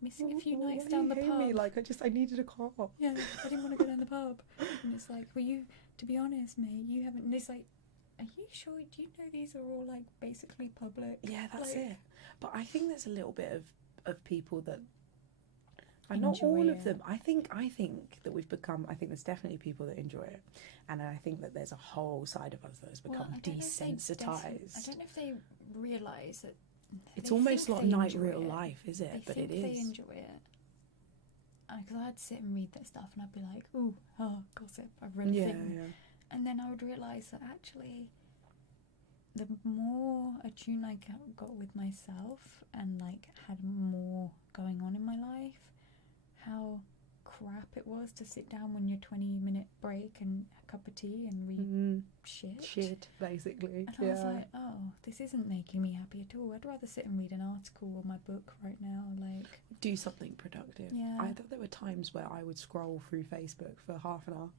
missing a few nights Why down you the hate pub. me? Like I needed a car. Yeah, I didn't want to go down the pub. And it's like, well, you, to be honest, mate, you haven't. And it's like, are you sure? Do you know these are all like basically public? Yeah, that's Like- it. But I think there's a little bit of people that are not all Enjoy of them. it. I think that we've become. I think there's definitely people that enjoy it, and I think that there's a whole side of us that has become I don't know if they desensitized. I don't know if they realise that. It's they almost think like they night enjoy real it. life, is it? They But think it they is. enjoy it. Because I'd sit and read that stuff, and I'd be like, "Ooh, oh, gossip! I've read a Yeah, thing." yeah. And then I would realise that actually, the more attuned I got with myself and like had more going on in my life, how crap it was to sit down when your 20-minute break and a cup of tea and read Shit, basically. And I was like, oh, this isn't making me happy at all. I'd rather sit and read an article or my book right now. Like, do something productive. Yeah. I thought there were times where I would scroll through Facebook for half an hour,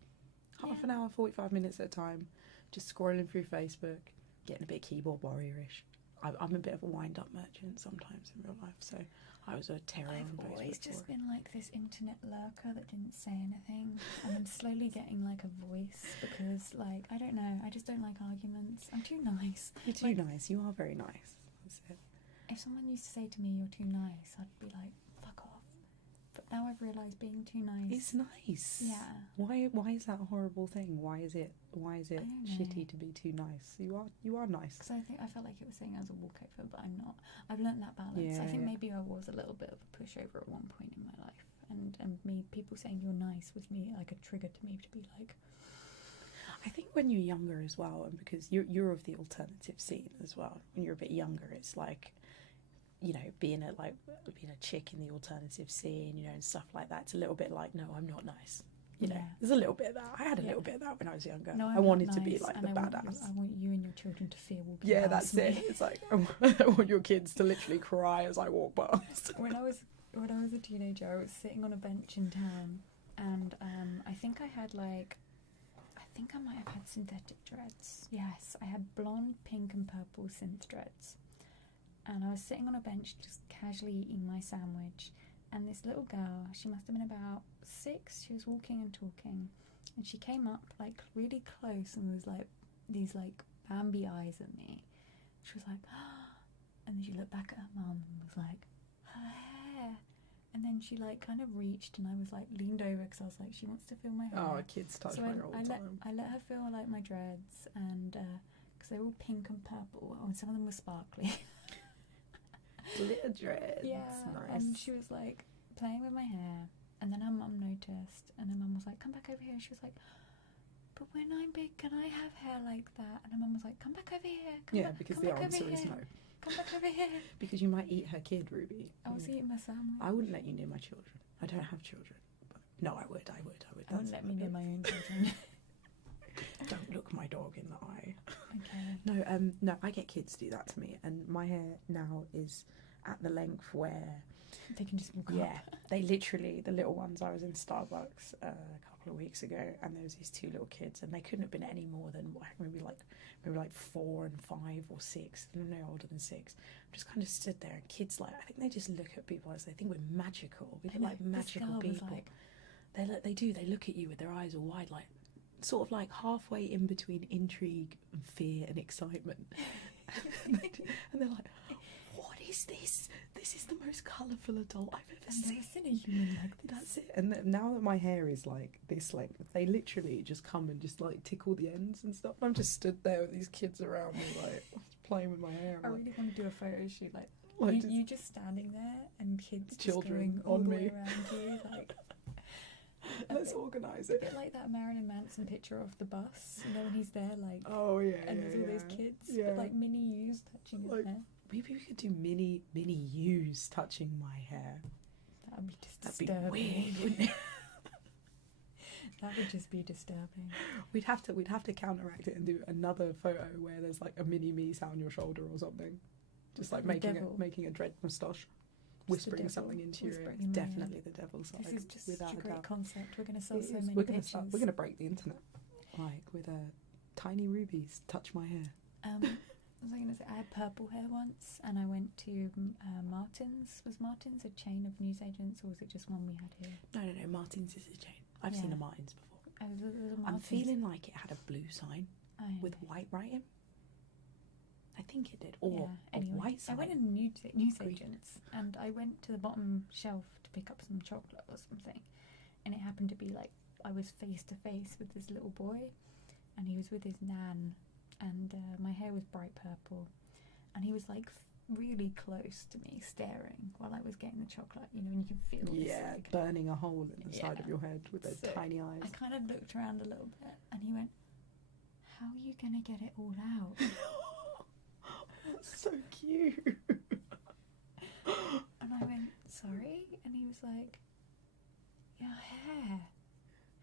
Yeah. 45 minutes at a time, just scrolling through Facebook, getting a bit keyboard warrior-ish. I'm a bit of a wind-up merchant sometimes in real life, so I was a terror on I've Facebook. always just for it. been like this internet lurker that didn't say anything, and I'm slowly getting like a voice because, like, I don't know, I just don't like arguments. I'm too nice. You're too nice. You are very nice. That's it. If someone used to say to me, "You're too nice," I'd be like, "Fuck off." But now I've realised being too nice. It's nice. Yeah. Why is that a horrible thing? Why is it don't know. shitty to be too nice? You are nice. Because I felt like it was saying I was a walkover, but I'm not. I've learnt that balance. I Yeah, think yeah. maybe I was a little bit of a pushover at one point in my life, and me people saying you're nice was me like a trigger to me to be like, I think when you're younger as well, and because you're of the alternative scene as well. When you're a bit younger, it's like, you know, being a chick in the alternative scene, you know, and stuff like that. It's a little bit like, no, I'm not nice. You know, Yeah. there's a little bit of that. I had a Yeah. little bit of that when I was younger. "No, I'm I not wanted to be nice, like and the I badass. want you and your children to fear walking Yeah, past that's me." it. It's like I want your kids to literally cry as I walk past. When I was a teenager, I was sitting on a bench in town, and I think I might have had synthetic dreads. Yes, I had blonde, pink, and purple synth dreads, and I was sitting on a bench just casually eating my sandwich, and this little girl, she must have been about 6, she was walking and talking, and she came up like really close and was like these like Bambi eyes at me. She was like, and then she looked back at her mum and was like, her hair. And then she like kind of reached, and I was like leaned over because I was like, she wants to feel my hair. Oh, kids touch my hair all the time. I let her feel like my dreads, and because they were all pink and purple, and some of them were sparkly. Glitter dreads. Yeah, Nice. and she was like playing with my hair, and then her mum noticed, and her mum was like, "Come back over here." And she was like, "But when I'm big, can I have hair like that?" And her mum was like, "Come back over here." Because come the back answer over is here. no. Come back over here. Because you might eat her kid, Ruby. I was eating my sandwich. I wouldn't let you near my children. I don't have children. But no, I would. I wouldn't That's let me near my own children. Don't look my dog in the eye. Okay. No, I get kids to do that to me, and my hair now is at the length where, They can just walk yeah, up. they literally, the little ones, I was in Starbucks a couple of weeks ago, and there was these two little kids, and they couldn't have been any more than maybe like 4 and 5 or 6, no older than 6. Just kind of stood there, and kids, like, I think they just look at people as they think we're magical. We look like magical people. Like, They look at you with their eyes all wide, like sort of like halfway in between intrigue and fear and excitement. and they're like, what is this? This is the most colourful adult I've ever I've never seen. seen a human like this. That's it. And now that my hair is like this length, they literally just come and just like tickle the ends and stuff. And I'm just stood there with these kids around me, like playing with my hair. I I'm really want to do a photo shoot, like like, you just standing there and kids Children just going all on the me. way around you, like. let's organise A it. bit like that Marilyn Manson picture of the bus, you know, when he's there, like, Oh yeah, and there's all those kids, Yeah. but like mini yous touching his Like- hair. Maybe we could do mini yous touching my hair. That would be just That'd be disturbing. weird, wouldn't it? That would just be disturbing. We'd have to counteract it and do another photo where there's like a mini me sat on your shoulder or something, just like The devil. making a dread moustache, Just the whispering devil, something into your ear. whispering It's in my ear. definitely the devil's side. This is just without such a a great doubt. concept. We're going to sell It so is. many We're pictures. gonna break the internet, like with tiny rubies touch my hair. What was I going to say? I had purple hair once, and I went to Martin's. Was Martin's a chain of newsagents, or was it just one we had here? No. Martin's is a chain. I've seen Yeah. a Martin's before. There was a I'm Martin's. feeling like it had a blue sign Oh, with white writing. I think it did, or yeah. a Anyway, white I sign. went in newsagents, and I went to the bottom shelf to pick up some chocolate or something, and it happened to be like I was face to face with this little boy, and he was with his nan, and my hair was bright purple, and he was like really close to me, staring while I was getting the chocolate. You know, and you can feel this, Yeah, like, burning a hole in the side Yeah. of your head with those So, tiny eyes. I kind of looked around a little bit, and he went, "How are you gonna get it all out?" That's so cute. And I went, "Sorry?" And he was like, "Your hair.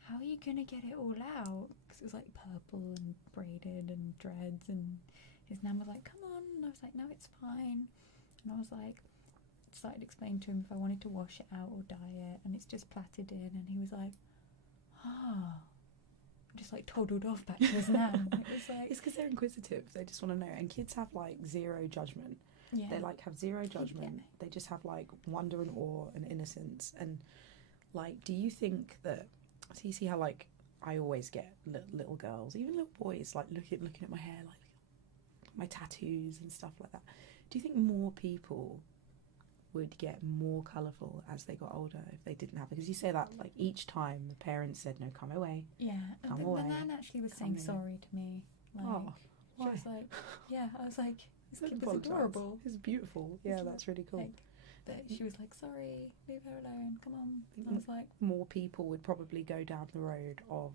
How are you gonna get it all out?" Because it was like purple and braided and dreads, and his nan was like, "Come on." And I was like, "No, it's fine." And I was like, started explaining to him if I wanted to wash it out or dye it, and it's just plaited in. And he was like, "Ah." Just like toddled off back to his nan. It was like, It's because they're inquisitive. They just want to know. And kids have like zero judgment. yeah. They like have zero judgment. They just have like wonder and awe and innocence. And like, do you think that? So you see how like I always get little girls, even little boys, like looking at my hair, like my tattoos and stuff like that. Do you think more people would get more colourful as they got older if they didn't have it? Because you say that like each time the parents said, "No, come away." Yeah, Come the away. nan actually was Come saying in. sorry to me. Like, Oh, she why? was like, yeah, I was like, this Don't kid was apologise. adorable. It's beautiful. Yeah, It's that's really cool. Like, but she was like, sorry, leave her alone, come on. And I Mm. was like, More people would probably go down the road of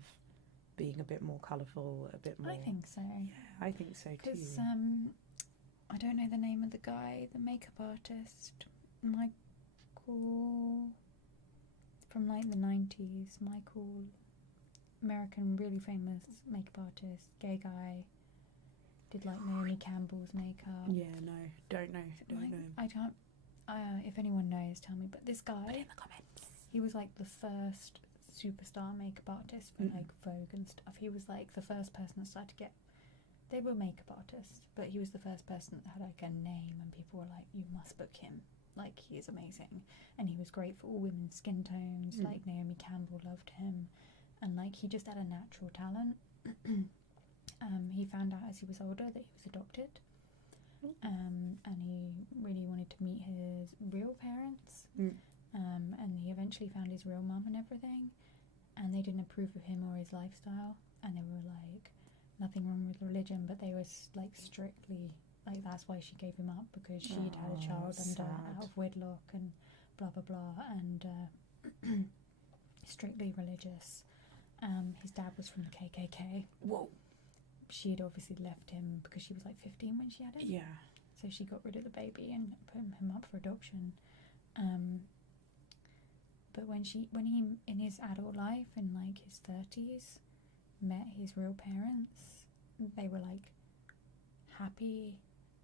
being a bit more colourful, a bit more. I think so. Yeah, I think so too. Because I don't know the name of the guy, the makeup artist, Michael, from like the 90s, Michael, American, really famous makeup artist, gay guy, did like Naomi Campbell's makeup. Yeah, no, don't know, don't Like, know. I can't. If anyone knows, tell me. But this guy, Put it in the comments. he was like the first superstar makeup artist for Mm. like Vogue and stuff. He was like the first person that started to get. They were makeup artists, but he was the first person that had like a name, and people were like, "You must book him. Like he is amazing." And he was great for all women's skin tones. Mm. Like Naomi Campbell loved him, and like he just had a natural talent. He found out as he was older that he was adopted. And he really wanted to meet his real parents. Mm. And he eventually found his real mum and everything, and they didn't approve of him or his lifestyle, and they were like, nothing wrong with religion, but they were like strictly like, that's why she gave him up, because she'd had a child sad. out of wedlock and blah blah blah, and strictly religious. His dad was from the KKK. Whoa. She had obviously left him because she was like 15 when she had him. Yeah. So she got rid of the baby and put him up for adoption. But when he, in his adult life, in like his 30s, met his real parents, they were like happy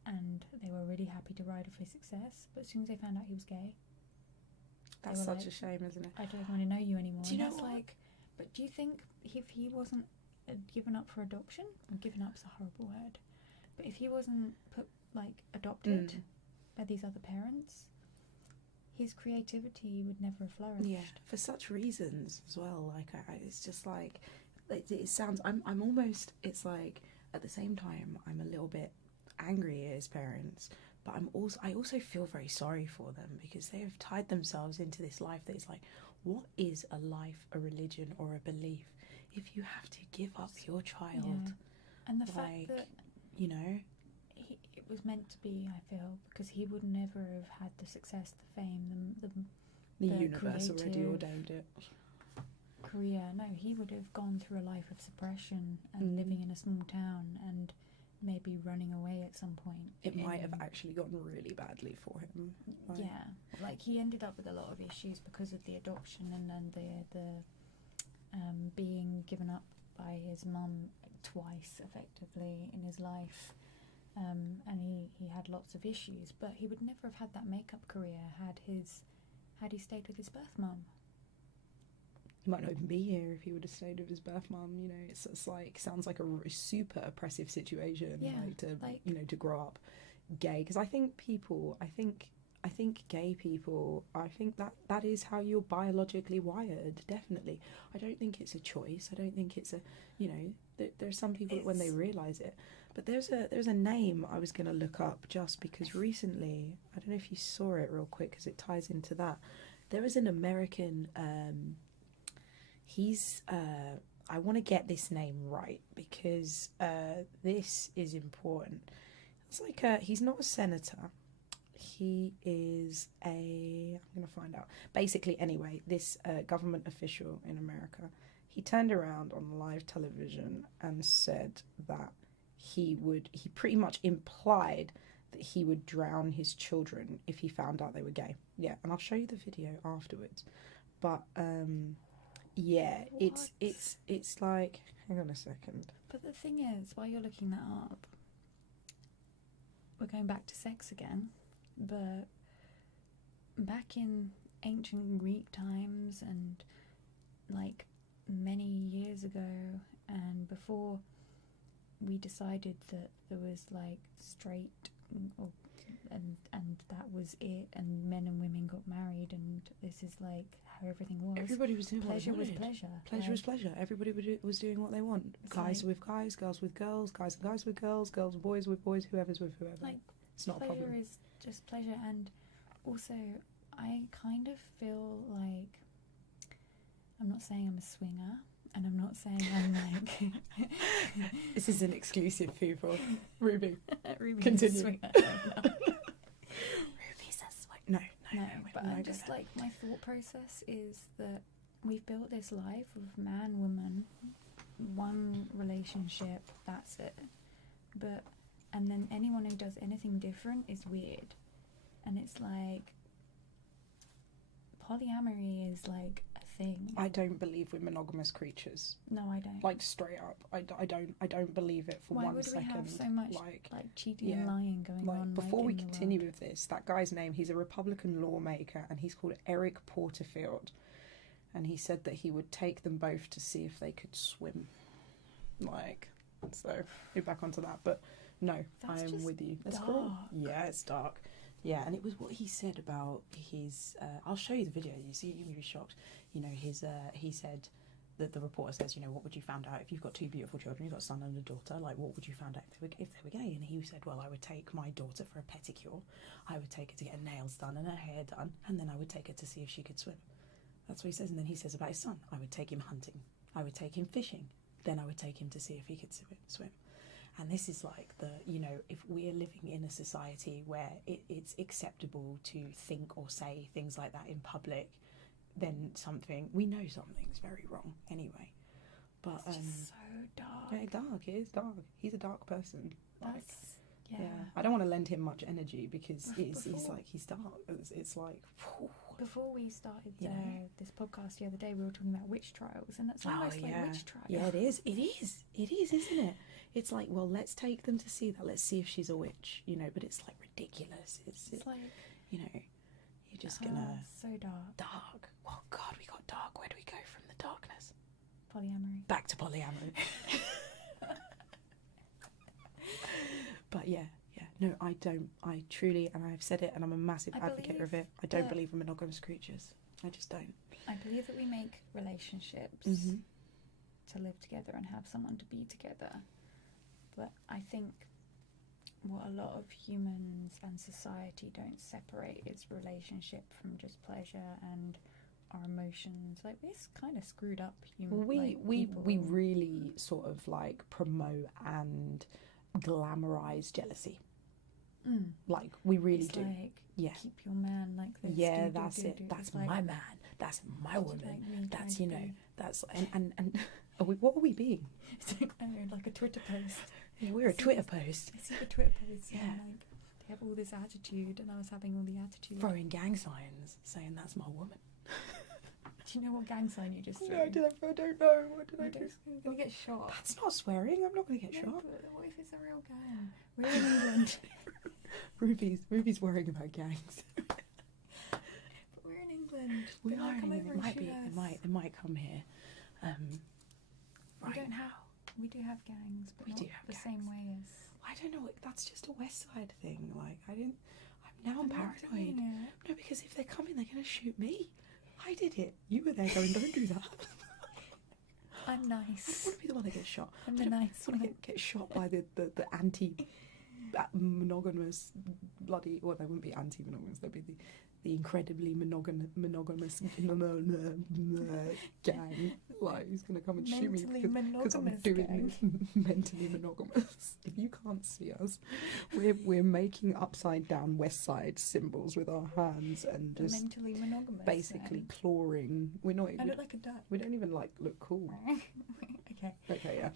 and they were really happy to ride off his success. But as soon as they found out he was gay, That's were such like, a shame, isn't it? I don't want to know you anymore. Do you And know that's what? like, but do you think if he wasn't given up for adoption, or given up's a horrible word, but if he wasn't adopted by these other parents, his creativity would never have flourished. Yeah, for such reasons as well. Like, it's just like it sounds. I'm almost. It's like at the same time, I'm a little bit angry at his parents, but I also feel very sorry for them because they have tied themselves into this life that is like, what is a life, a religion, or a belief if you have to give up your child? Yeah. And the Like, fact that you know, it was meant to be, I feel, because he would never have had the success, the fame, the the universe already creative ordained it. career. No, he would have gone through a life of suppression and living in a small town and maybe running away at some point. It might have actually gone really badly for him. Like, Yeah, like he ended up with a lot of issues because of the adoption and then the being given up by his mum twice, effectively, in his life. And he had lots of issues, but he would never have had that makeup career had he stayed with his birth mum. He might not even be here if he would have stayed with his birth mum. You know, it's like sounds like a super oppressive situation. Yeah, to grow up gay. Because I think gay people. I think that is how you're biologically wired. Definitely. I don't think it's a choice. I don't think it's a. There's some people that when they realise it. But there's a name I was going to look up just because recently, I don't know if you saw it real quick because it ties into that. There is an American. He's. I want to get this name right because this is important. It's like he's not a senator. He is I'm going to find out. Basically, anyway, this government official in America, he turned around on live television and said that he pretty much implied that he would drown his children if he found out they were gay. Yeah, and I'll show you the video afterwards. But yeah, it's like, hang on a second. But the thing is, while you're looking that up, we're going back to sex again, but back in ancient Greek times and like many years ago and before we decided that there was like straight and that was it, and men and women got married, and this is like how everything was. Everybody was doing pleasure what they was wanted. pleasure. Pleasure was pleasure. Everybody was doing what they want. Guys with guys, girls with girls, guys and guys with girls, girls and boys with boys, whoever's with whoever. Like, it's not a problem. pleasure is just pleasure, and also I kind of feel like, I'm not saying I'm a swinger, and I'm not saying I'm like This is an exclusive, people. Ruby. Ruby's Continue. a swinger. Ruby's a swing. No, but I'm just like, my thought process is that we've built this life of man, woman, one relationship, that's it. And then anyone who does anything different is weird. And it's like, polyamory is like a thing. I don't believe we're monogamous creatures. No, I don't. Like, straight up. I don't believe it for Why 1 would second. we have so much like cheating and lying going on? Before like, we in the continue world? with this, that guy's name, he's a Republican lawmaker, and he's called Eric Porterfield. And he said that he would take them both to see if they could swim. Like, so we're back onto that. But no, I am with you. That's cool. Yeah, it's dark. Yeah, and it was what he said about his. I'll show you the video. You see, you'll be shocked. You know, he said that the reporter says, you know, what would you find out if you've got 2 beautiful children, you've got a son and a daughter? Like, what would you find out if they were gay? And he said, well, I would take my daughter for a pedicure. I would take her to get her nails done and her hair done, and then I would take her to see if she could swim. That's what he says. And then he says about his son, I would take him hunting. I would take him fishing. Then I would take him to see if he could swim. And this is like if we're living in a society where it's acceptable to think or say things like that in public, then we know something's very wrong anyway. But it's just so dark. Yeah, dark. It is dark. He's a dark person. Yeah. I don't want to lend him much energy because he's dark. It's like, Before we started You know? this podcast the other day, we were talking about witch trials, and that's almost like witch trial. Yeah, it is. It is. It is, isn't it? It's like, well, let's take them to see that. Let's see if she's a witch, you know. But it's like ridiculous. It's like, you know, you're just gonna so dark. dark. Oh God, we got dark. Where do we go from the darkness? Polyamory. Back to polyamory. But yeah. No, I don't. I truly, and I've said it, and I'm a massive advocate of it. I don't believe in monogamous creatures. I just don't. I believe that we make relationships Mm-hmm. to live together and have someone to be together. But I think what a lot of humans and society don't separate is relationship from just pleasure and our emotions. Like, it's kind of screwed up human. We really sort of like promote and glamorize jealousy. Like we really do. Like, yeah. Keep your man like this. Yeah, that's it. That's my man. That's my woman. Like that's, you know, that's and what are we being? Like a Twitter post. Yeah, we're a Twitter post. I see the Twitter post. Yeah. And, like, they have all this attitude, and I was having all the attitude. Throwing gang signs, saying that's my woman. Do you know what gang sign you just threw? No, I don't know. What did I do? You're gonna get shot. That's not swearing. I'm not gonna get No, shot. but what if it's a real gang? We're in England. Ruby's worrying about gangs. But we're in England. We They are. might come over and It might shoot be. us. It might come here. We don't have. We do have gangs, but We not do have the gangs. same way as. I don't know. That's just a West Side thing. Like I'm I'm not paranoid. doing it. No, because if they're coming, they're gonna shoot me. I did it. You were there going, don't do that. I'm I don't nice. want to be the one that gets shot. I'm I the don't nice want one. to get shot by the anti-monogamous bloody... Well, they wouldn't be anti-monogamous. They'd be the incredibly monogamous gang. Like, who's going to come and shoot me Mentally because I'm monogamous doing gang. mentally monogamous. If you can't see us, we're making upside down West Side symbols with our hands and The just mentally monogamous. basically then. clawing. We're not I even... look like a duck. We don't even like look cool. Okay. Okay, yeah.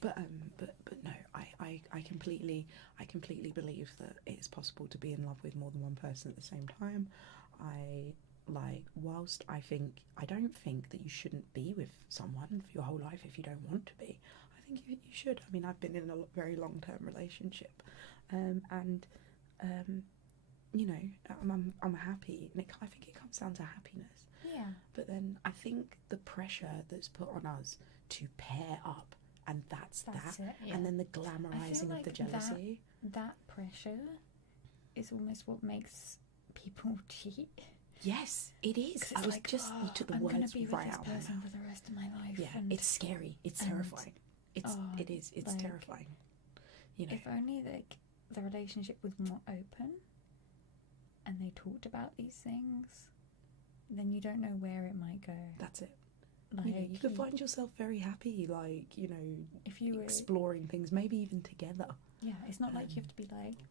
But no, I completely believe that it's possible to be in love with more than one person at the same time. Whilst I don't think that you shouldn't be with someone for your whole life if you don't want to be. I think you should. I mean, I've been in a very long-term relationship, and you know, I'm happy, and I think it comes down to happiness. Yeah. But then I think the pressure that's put on us to pair up, and that's That's that, it, yeah. and then the glamorizing like of the jealousy. That pressure is almost what makes people cheat. Yes, it is. 'Cause I it's was like, just you took the I'm gonna words be with right this out of my person mouth. for the rest of my life. Yeah, and it's scary. It's and, terrifying. It's like, terrifying. You know. If only the relationship was more open, and they talked about these things, then you don't know where it might go. That's it. Like, You could find yourself very happy, like, you know, if you were, exploring things, maybe even together. yeah, it's not like you have to be like,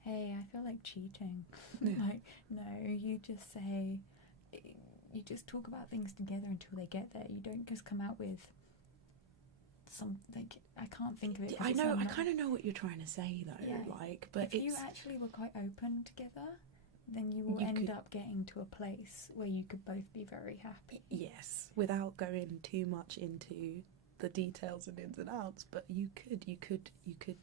hey, I feel like cheating. Yeah. Like, no, you just say, you just talk about things together until they get there. You don't just come out with some, like, I can't think of it. 'cause I it's know. not I that- kind of know what you're trying to say, though. Yeah. Like, but if it's you actually were quite open together, then you will You end could- up getting to a place where you could both be very happy. yes, without going too much into the details and ins and outs. But you could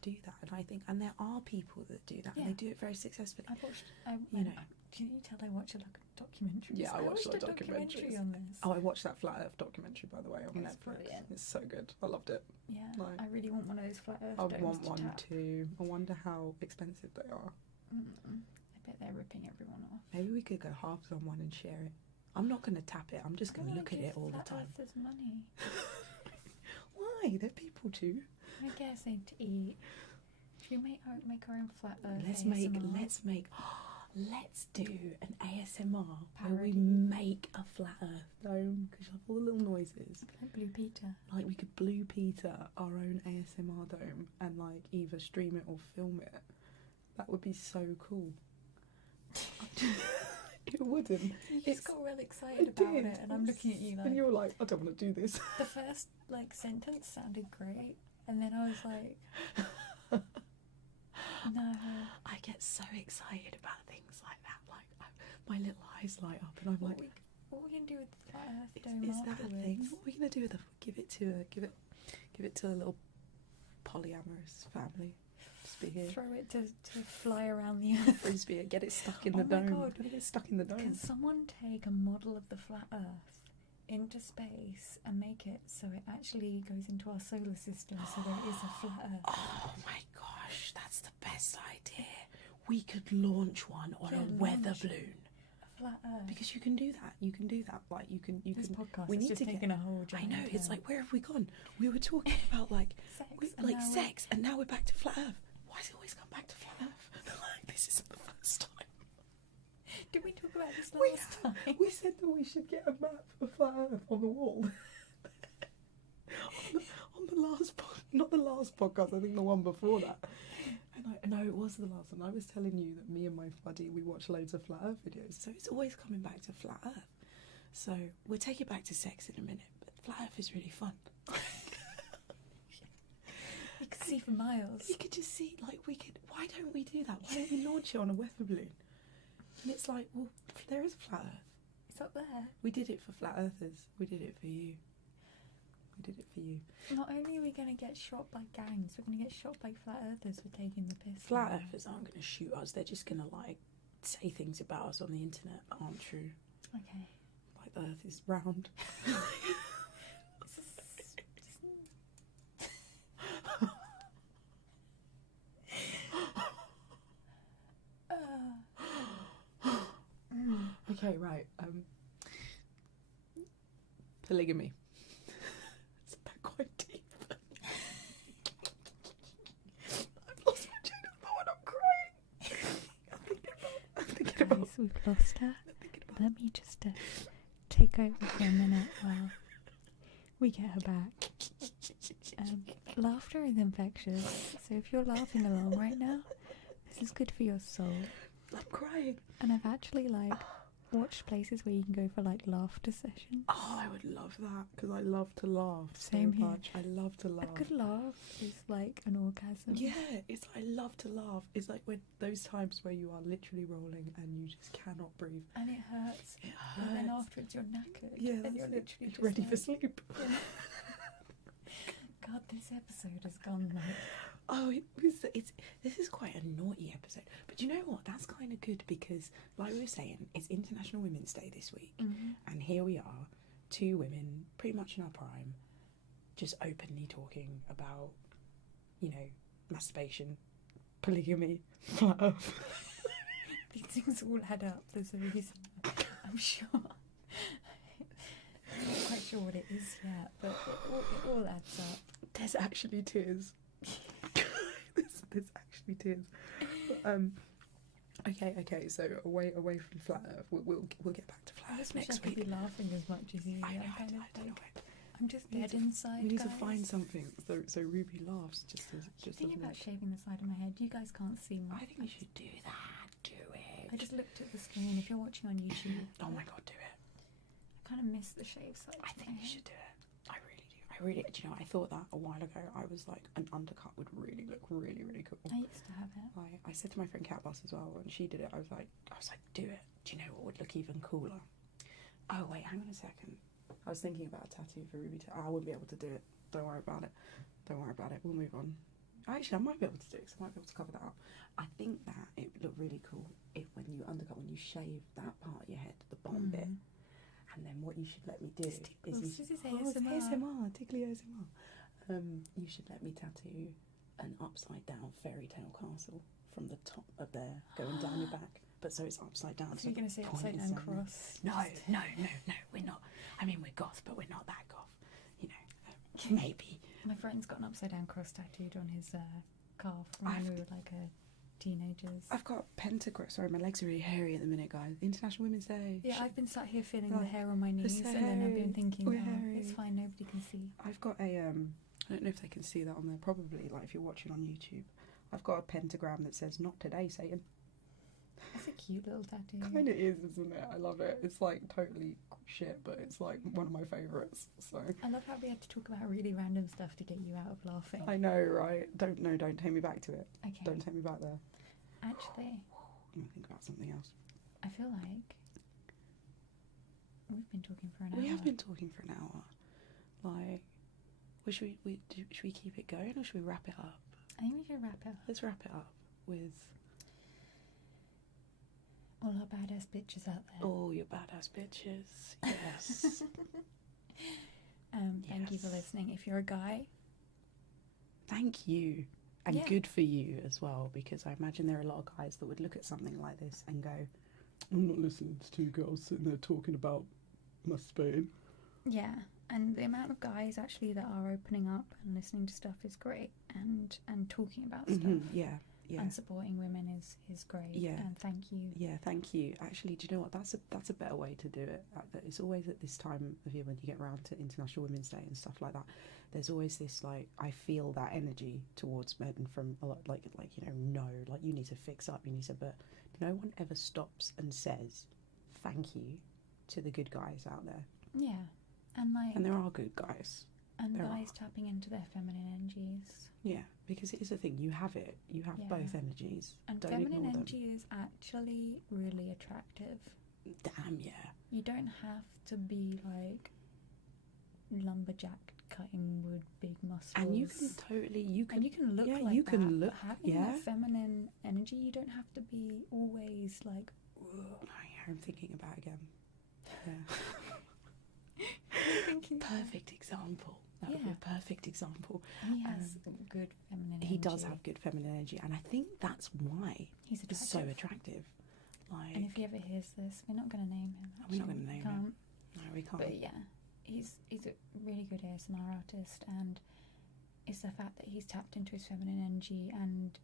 do that, and I think, and there are people that do that, and they Yeah. do it very successfully. I watched, You know. Can you tell I watch a documentary? Yeah, I watched a like documentary documentaries. on this. Oh, I watched that Flat Earth documentary, by the way, on It's Netflix. brilliant. It's so good. I loved it. Yeah, Like, I really want one of those flat earth I domes want to one tap. too. I wonder how expensive they are. I bet they're ripping everyone off. Maybe we could go halves on one and share it. I'm not going to tap it. I'm just going to look at it all the time. There's money. Why? They're people too. I guess they'd eat. Should we make our own flat earth? Let's do an ASMR where we Parody. make a flat earth dome because you have all the little noises. Like Blue Peter. Like we could Blue Peter our own ASMR dome and like either stream it or film it. That would be so cool. It wouldn't. You It's- just got real I excited about did. it, and I'm looking at you like. And you were like, I don't want to do this. The first sentence sounded great, and then I was like, no. I get so excited about things like that. Like my little eyes light up, and I'm like, what are we gonna do with the flat Earth dome is that a afterwards? thing? What are we gonna do with it? Give it to a little polyamorous family. Just be here. Throw it to fly around the Earth. Frisbee it, get it stuck in Oh the my dome. God. Get it stuck in the dome. Can someone take a model of the flat Earth into space and make it so it actually goes into our solar system, so there is a flat Earth? Oh my gosh, that's the best idea. We could launch one on Yeah, a weather launch balloon. A flat Earth. Because you can do that. You can do that. Like you can. This podcast we is need just to taking get. a whole I giant know. It's turn. like, where have we gone? We were talking about like sex. and now we're back to flat Earth. Why does it always come back to flat Earth? Like, this isn't the first time. Did we talk about this We last time? We said that we should get a map of flat Earth on the wall. on the last not the last podcast, I think the one before that. And no, it was the last one. I was telling you that me and my buddy, we watch loads of flat Earth videos, so it's always coming back to flat Earth. So we'll take it back to sex in a minute, but flat Earth is really fun. You could see for miles. You could just see, like, why don't we do that? Why don't we launch it on a weather balloon? And it's like, well, there is flat Earth. It's up there. We did it for flat earthers. We did it for you. We did it for you. Not only are we going to get shot by gangs, we're going to get shot by flat earthers for taking the piss. Flat earthers aren't going to shoot us. They're just going to, like, say things about us on the internet that aren't true. Okay. Like the Earth is round. Okay, right. Polygamy. It's quite deep. I've lost my chain of thought. I'm crying. I'm thinking about. Guys, we've lost her. Let me just take over for a minute while we get her back. Laughter is infectious, so if you're laughing along right now, this is good for your soul. I'm crying. And I've actually watched places where you can go for laughter sessions. Oh, I would love that because I love to laugh Same so here. much. I love to laugh. A good laugh is like an orgasm. Yeah, I love to laugh. It's like when those times where you are literally rolling and you just cannot breathe. And it hurts. It But then hurts. afterwards you're knackered. Yeah, and that's you're it. literally just Ready for like, sleep. yeah. God, this episode has gone Oh, this is quite a naughty episode. But you know what? That's kind of good because, like we were saying, it's International Women's Day this week. Mm-hmm. And here we are, two women, pretty much in our prime, just openly talking about, masturbation, polygamy, flat Earth. These things all add up. There's a reason. I'm sure. I'm not quite sure what it is yet, but it all adds up. There's actually tears. there's actually tears. But, okay. So away from flat Earth, we'll get back to flat I Earth just wish I next could week. be laughing as much as you. I know. I'm I kind of don't know. I'm just We need dead to- inside. We need to guys. find something so Ruby laughs just The as thing about shaving the side of my head, you guys can't see me. I think we should do that. Do it. I just looked at the screen. If you're watching on YouTube, Oh my god, do it. I kind of miss the shave side. I of think my you head. should do it. I really do. You know, I thought that a while ago. I was like, an undercut would really look really, really cool. I used to have it. I said to my friend Cat Bus as well when she did it. I was like, do it. Do you know what would look even cooler? Oh wait, hang on a second. I was thinking about a tattoo for Ruby. I wouldn't be able to do it. Don't worry about it. We'll move on. Actually, I might be able to do it because I might be able to cover that up. I think that it would look really cool if when you shave that part of your head, the bottom bit, and then what you should let me do is This is it's ASMR. ASMR, tickly ASMR. You should let me tattoo an upside down fairy tale castle from the top of there going down your back. But so it's upside down. So you're going to say upside down cross? No, we're not. I mean, we're goth, but we're not that goth. Maybe. My friend's got an upside down cross tattooed on his calf from when we were teenagers. I've got pentagram. Sorry, my legs are really hairy at the minute, guys. International Women's Day. Yeah, I've been sat here feeling Right. the hair on my knees, so and then I've been hairy. thinking, We're oh, hairy. it's fine, nobody can see. I've got a I don't know if they can see that on there. Probably, like if you're watching on YouTube, I've got a pentagram that says "Not today, Satan." It's a cute little tattoo. Kind of is, isn't it? I love it. It's like totally shit, but it's like one of my favourites. So I love how we had to talk about really random stuff to get you out of laughing. I know, right? Don't take me back to it. Okay. Don't take me back there. Actually, I'm gonna think about something else. I feel like We've been talking for an hour. We have been talking for an hour. Like, should we keep it going or should we wrap it up? I think we should wrap it up. Let's wrap it up with all our badass bitches out there. all your badass bitches. Yes. Thank you for listening. If you're a guy, thank you. And Yeah. good for you as well, because I imagine there are a lot of guys that would look at something like this and go, I'm not listening to two girls sitting there talking about masturbating. yeah. And the amount of guys actually that are opening up and listening to stuff is great, and talking about stuff Yeah, yeah. and supporting women is great. Yeah. And thank you. Yeah, thank you. Actually, do you know what? That's a better way to do it. It's always at this time of year when you get around to International Women's Day and stuff like that. There's always this, like, I feel that energy towards men from a lot, like you know, no, like, you need to fix up, you need to, but no one ever stops and says thank you to the good guys out there. Yeah. And like, And there are good guys. and there guys are. tapping into their feminine energies. Yeah, because it is a thing. You have it. You have Yeah. both energies. And Don't feminine ignore them. energy is actually really attractive. Damn, yeah. You don't have to be like lumberjack cutting wood, big muscles. And you can totally, you can and you can look yeah, like you that, can look, but having yeah. that feminine energy, you don't have to be always like. Oh, yeah, I'm thinking about it again. Yeah. Thinking Perfect example. That would be Yeah. a perfect example. he has good feminine energy. He does have good feminine energy, and I think that's why He's he's so attractive. attractive. Like, And if he ever hears this, we're not going to name him. We're not actually. gonna name Can't. him. no, we can't. But yeah, he's a really good ASMR artist, and it's the fact that he's tapped into his feminine energy, and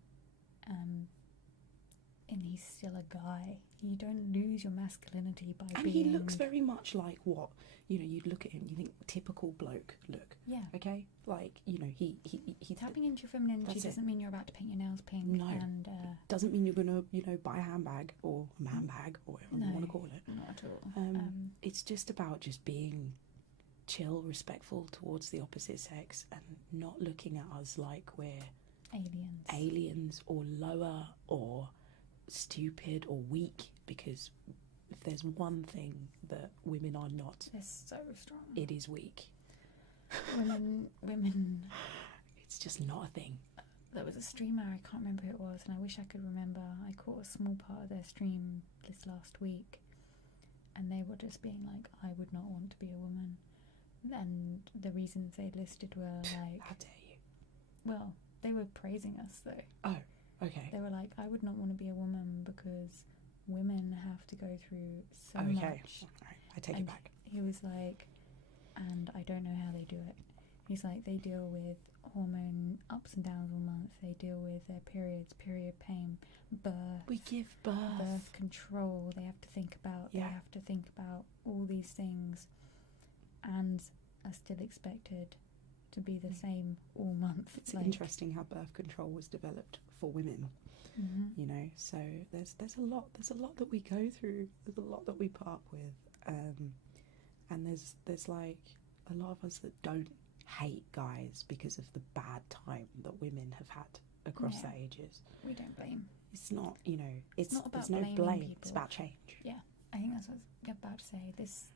he's still a guy. You don't lose your masculinity by And being. he looks very much like what, you know, you'd look at him, you think typical bloke look, Yeah. okay? Like, you know, he Tapping into your feminine energy That's it. doesn't mean you're about to paint your nails pink. No. And doesn't mean you're gonna, you know, buy a handbag or a man bag or whatever you No. want to call it. not at all. It's just about just being chill, respectful towards the opposite sex, and not looking at us like we're Aliens. aliens or lower or stupid or weak, because if there's one thing that women are not, They're so strong. it is weak. Women. It's just not a thing. There was a streamer, I can't remember who it was, and I wish I could remember. I caught a small part of their stream this last week, and they were just being like, I would not want to be a woman. And the reasons they listed were like, How dare you? well, they were praising us though. Oh, okay. They were like, I would not want to be a woman because women have to go through so Okay. much. All right, I take it And back. he was like, and I don't know how they do it. He's like, they deal with hormone ups and downs all month. They deal with their periods, period pain, birth, We give birth. birth control. They have to think about. Yeah. They have to think about all these things, and are still expected to be the same all month. It's interesting how birth control was developed for women. Mhm. You know, so there's a lot that we go through. There's a lot that we put up with, and there's like a lot of us that don't hate guys because of the bad time that women have had across Yeah. the ages. We don't blame. It's not, you know, it's not there's about no blaming blame. people. It's about change. I think that's what I was about to say. This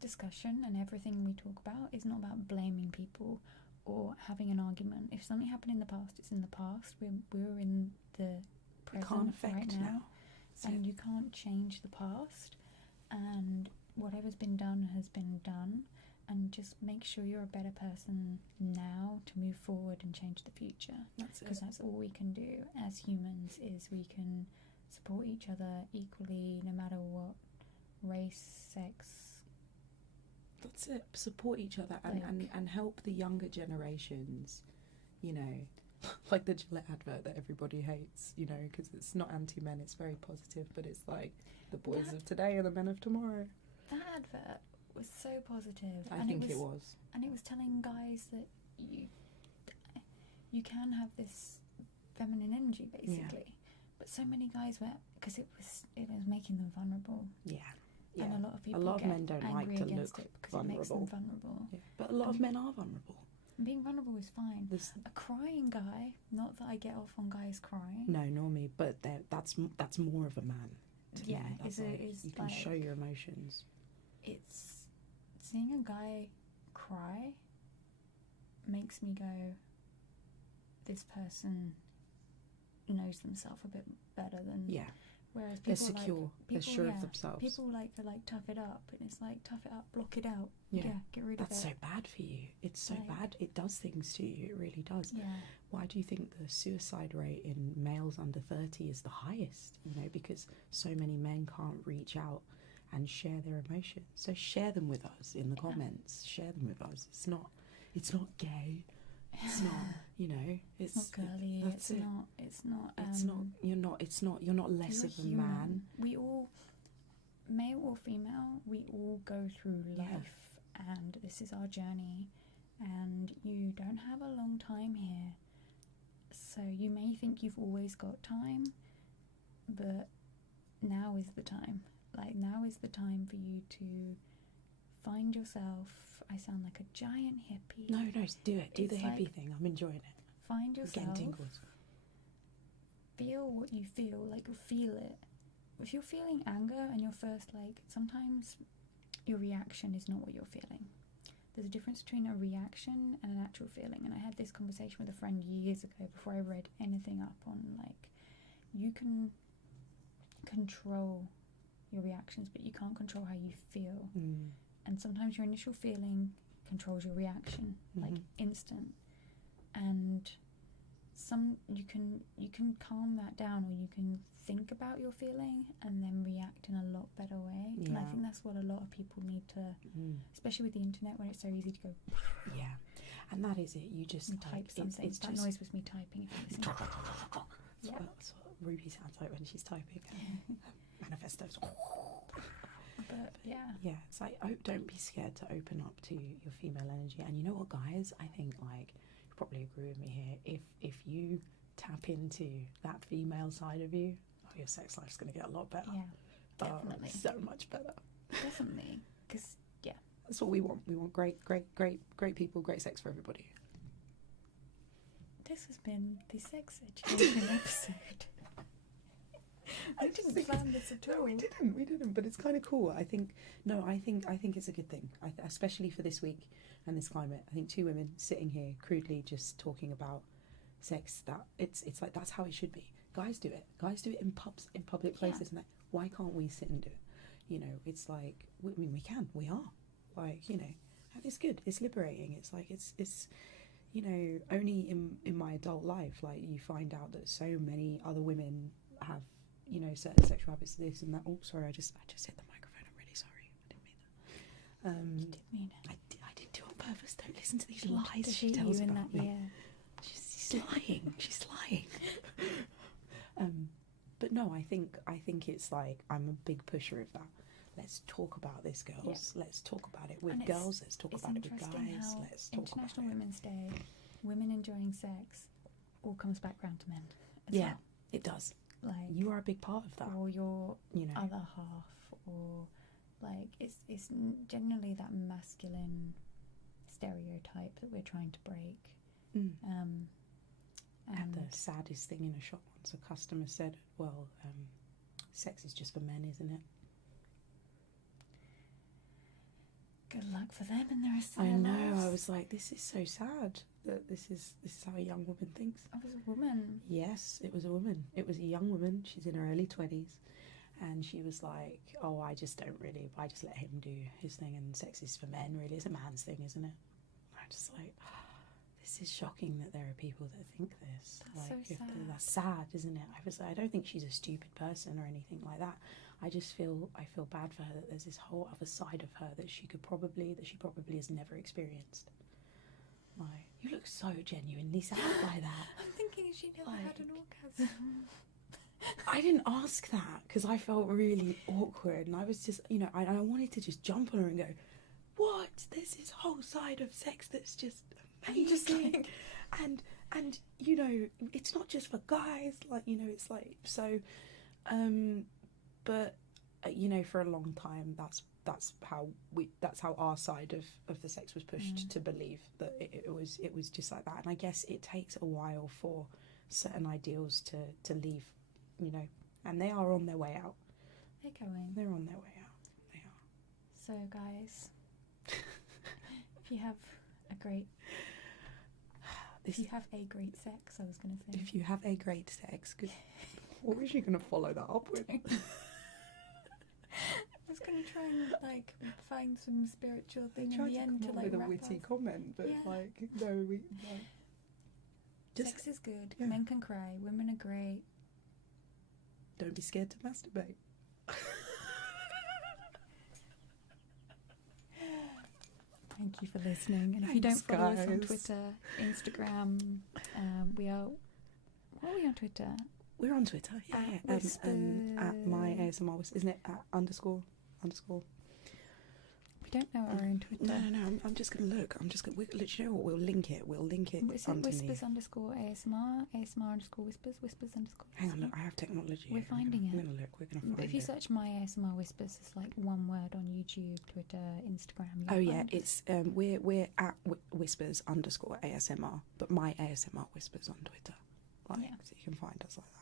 discussion and everything we talk about is not about blaming people or having an argument. If something happened in the past, it's in the past. We're in the You present can't affect right now, So and you can't change the past. And whatever's been done has been done. And just make sure you're a better person now to move forward and change the future. that's it. Because that's all we can do as humans, is we can support each other equally no matter what race, sex. That's it. Support each other and help the younger generations, you know, like the Gillette advert that everybody hates, you know, because it's not anti-men, it's very positive, but it's like the boys That- of today are the men of tomorrow. That advert was so positive. I and think it was. And it was telling guys that you can have this feminine energy, basically. But so many guys were, because it was making them vulnerable. Yeah. And Yeah. a lot of people lot of get men don't like angry to against look it because it makes them vulnerable. Yeah. But a lot of men are vulnerable. Being vulnerable is fine. There's, A crying guy, not that I get off on guys crying. no, nor me, but that's more of a man. To Yeah, me. That's is like, is you can like, show your emotions. it's seeing a guy cry makes me go, this person knows themselves a bit better than Yeah, whereas they're people secure, like they're people, sure yeah, of themselves. people like to like tough it up, and it's like tough it up, block it out, Yeah. get rid That's of so it. bad for you. It's so Like- bad. It does things to you. It really does. Yeah, Why do you think the suicide rate in males under 30 is the highest? You know, because so many men can't reach out and share their emotions. So share them with us in the Yeah. comments. Share them with us. It's not gay. It's not, you know, it's not girly. that's It's it. not. It's not. You're not less You're of a human. man. We all, male or female, we all go through Yeah. life, and this is our journey. And you don't have a long time here, so you may think you've always got time, but now is the time. Like, now is the time for you to find yourself. I sound like a giant hippie. No, do it. Do the It's hippie like- thing. I'm enjoying it. Find I'm getting yourself. tingles. Feel what you feel, like feel it. If you're feeling anger and you're first, like, sometimes your reaction is not what you're feeling. There's a difference between a reaction and an actual feeling, and I had this conversation with a friend years ago before I read anything up on, like, you can control your reactions, but you can't control how you feel. And sometimes your initial feeling controls your reaction, like Mhm. instant. And you can calm that down, or you can think about your feeling and then react in a lot better way. And I Yeah. think that's what a lot of people need to, especially with the internet, when it's so easy to go Yeah, and that is it. You just and like, type something. It's That just noise was me typing. If you listen. Yeah. that's what Ruby sounds like when she's typing. Manifestos. But yeah, Yeah, it's like, don't be scared to open up to your female energy. And you know what, guys? I think, like, you probably agree with me here. If you tap into that female side of you, your sex life's going to get a lot better. yeah, definitely, So much better. definitely. Because That's what we want. We want great people, great sex for everybody. this has been the sex education episode. I didn't plan this at all. We didn't, but it's kind of cool. I think it's a good thing, especially for this week and this climate. I think two women sitting here crudely just talking about sex, that it's like that's how it should be. Guys do it in pubs, in public places, Yeah. and that. Why can't we sit and do it? You know, it's like, I mean, we are, like, you know, and it's good, it's liberating. It's like, it's you know, only in my adult life, like, you find out that so many other women have, you know, certain sexual habits, this and that. Oh, sorry, I just hit the microphone. I'm really sorry. I didn't mean that. You did mean it. I didn't do it on purpose. Don't listen to these I wanted lies to she hit tells you in about that me. ear. She's lying. She's lying. But no, I think it's like, I'm a big pusher of that. Let's talk about this, girls. Let's talk about it with And it's- girls. Let's talk It's about it with interesting guys. how Let's talk International about it. Women's Day, women enjoying sex, all comes back round to men. as Yeah, it does. well. Like, You are a big part of that. or your You know. other half, or like it's generally that masculine stereotype that we're trying to break. Mm. And The saddest thing in a shop once, a customer said, well, sex is just for men, isn't it? good luck for them and the rest of I their know. lives. I was like, this is so sad that this is how a young woman thinks. I was a woman. Yes, it was a woman. It was a young woman. She's in her early 20s. And she was like, oh, I just let him do his thing, and sex is for men, really. It's a man's thing, isn't it? I'm just like, this is shocking that there are people that think this. That's like, so sad. That's sad, isn't it? I don't think she's a stupid person or anything like that. I feel bad for her that there's this whole other side of her that she probably has never experienced. Like, you look so genuinely sad by that. I'm thinking she never had an orgasm. I didn't ask that because I felt really awkward, and I was just, you know, I wanted to just jump on her and go, what? There's this whole side of sex that's just amazing. Just like- and you know, it's not just for guys, like, you know, it's like, so, but, you know, for a long time, that's how our side of the sex was pushed to believe that it was just like that. And I guess it takes a while for certain ideals to leave, you know, and they are on their way out. They're going. They're on their way out. They are. So, guys, if you have a great sex, I was going to say. If you have a great sex, what was you going to follow that up with? I was going to try and like find some spiritual thing in the end to like with a wrap witty up. comment, but Yeah. like no, we like, just Sex is good. yeah. Men can cry. Women are great. don't be scared to masturbate. Thank you for listening. And if you don't Thanks, follow us on guys. Twitter, Instagram, we are. What are we on Twitter? We're on Twitter, yeah. At At my ASMR Whispers, isn't it? At underscore. We don't know our own Twitter. No. I'm just gonna look. You know what? We'll link it. Is it underneath. whispers underscore ASMR? ASMR underscore whispers? Whispers underscore. Hang on, look. I have technology. We're finding it. We're gonna look. We're gonna find But if you it. search my ASMR whispers, it's like one word on YouTube, Twitter, Instagram. Oh you'll yeah, find us. it's we're at whispers underscore ASMR, but my ASMR Whispers on Twitter, like Yeah. so you can find us like that.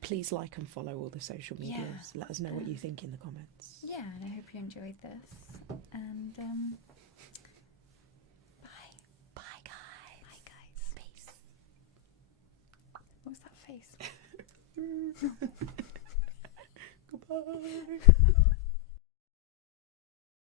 Please like and follow all the social medias. Yeah. Let us know what you think in the comments. Yeah, and I hope you enjoyed this. And bye. Bye guys. Bye guys. Peace. What was that face? Goodbye.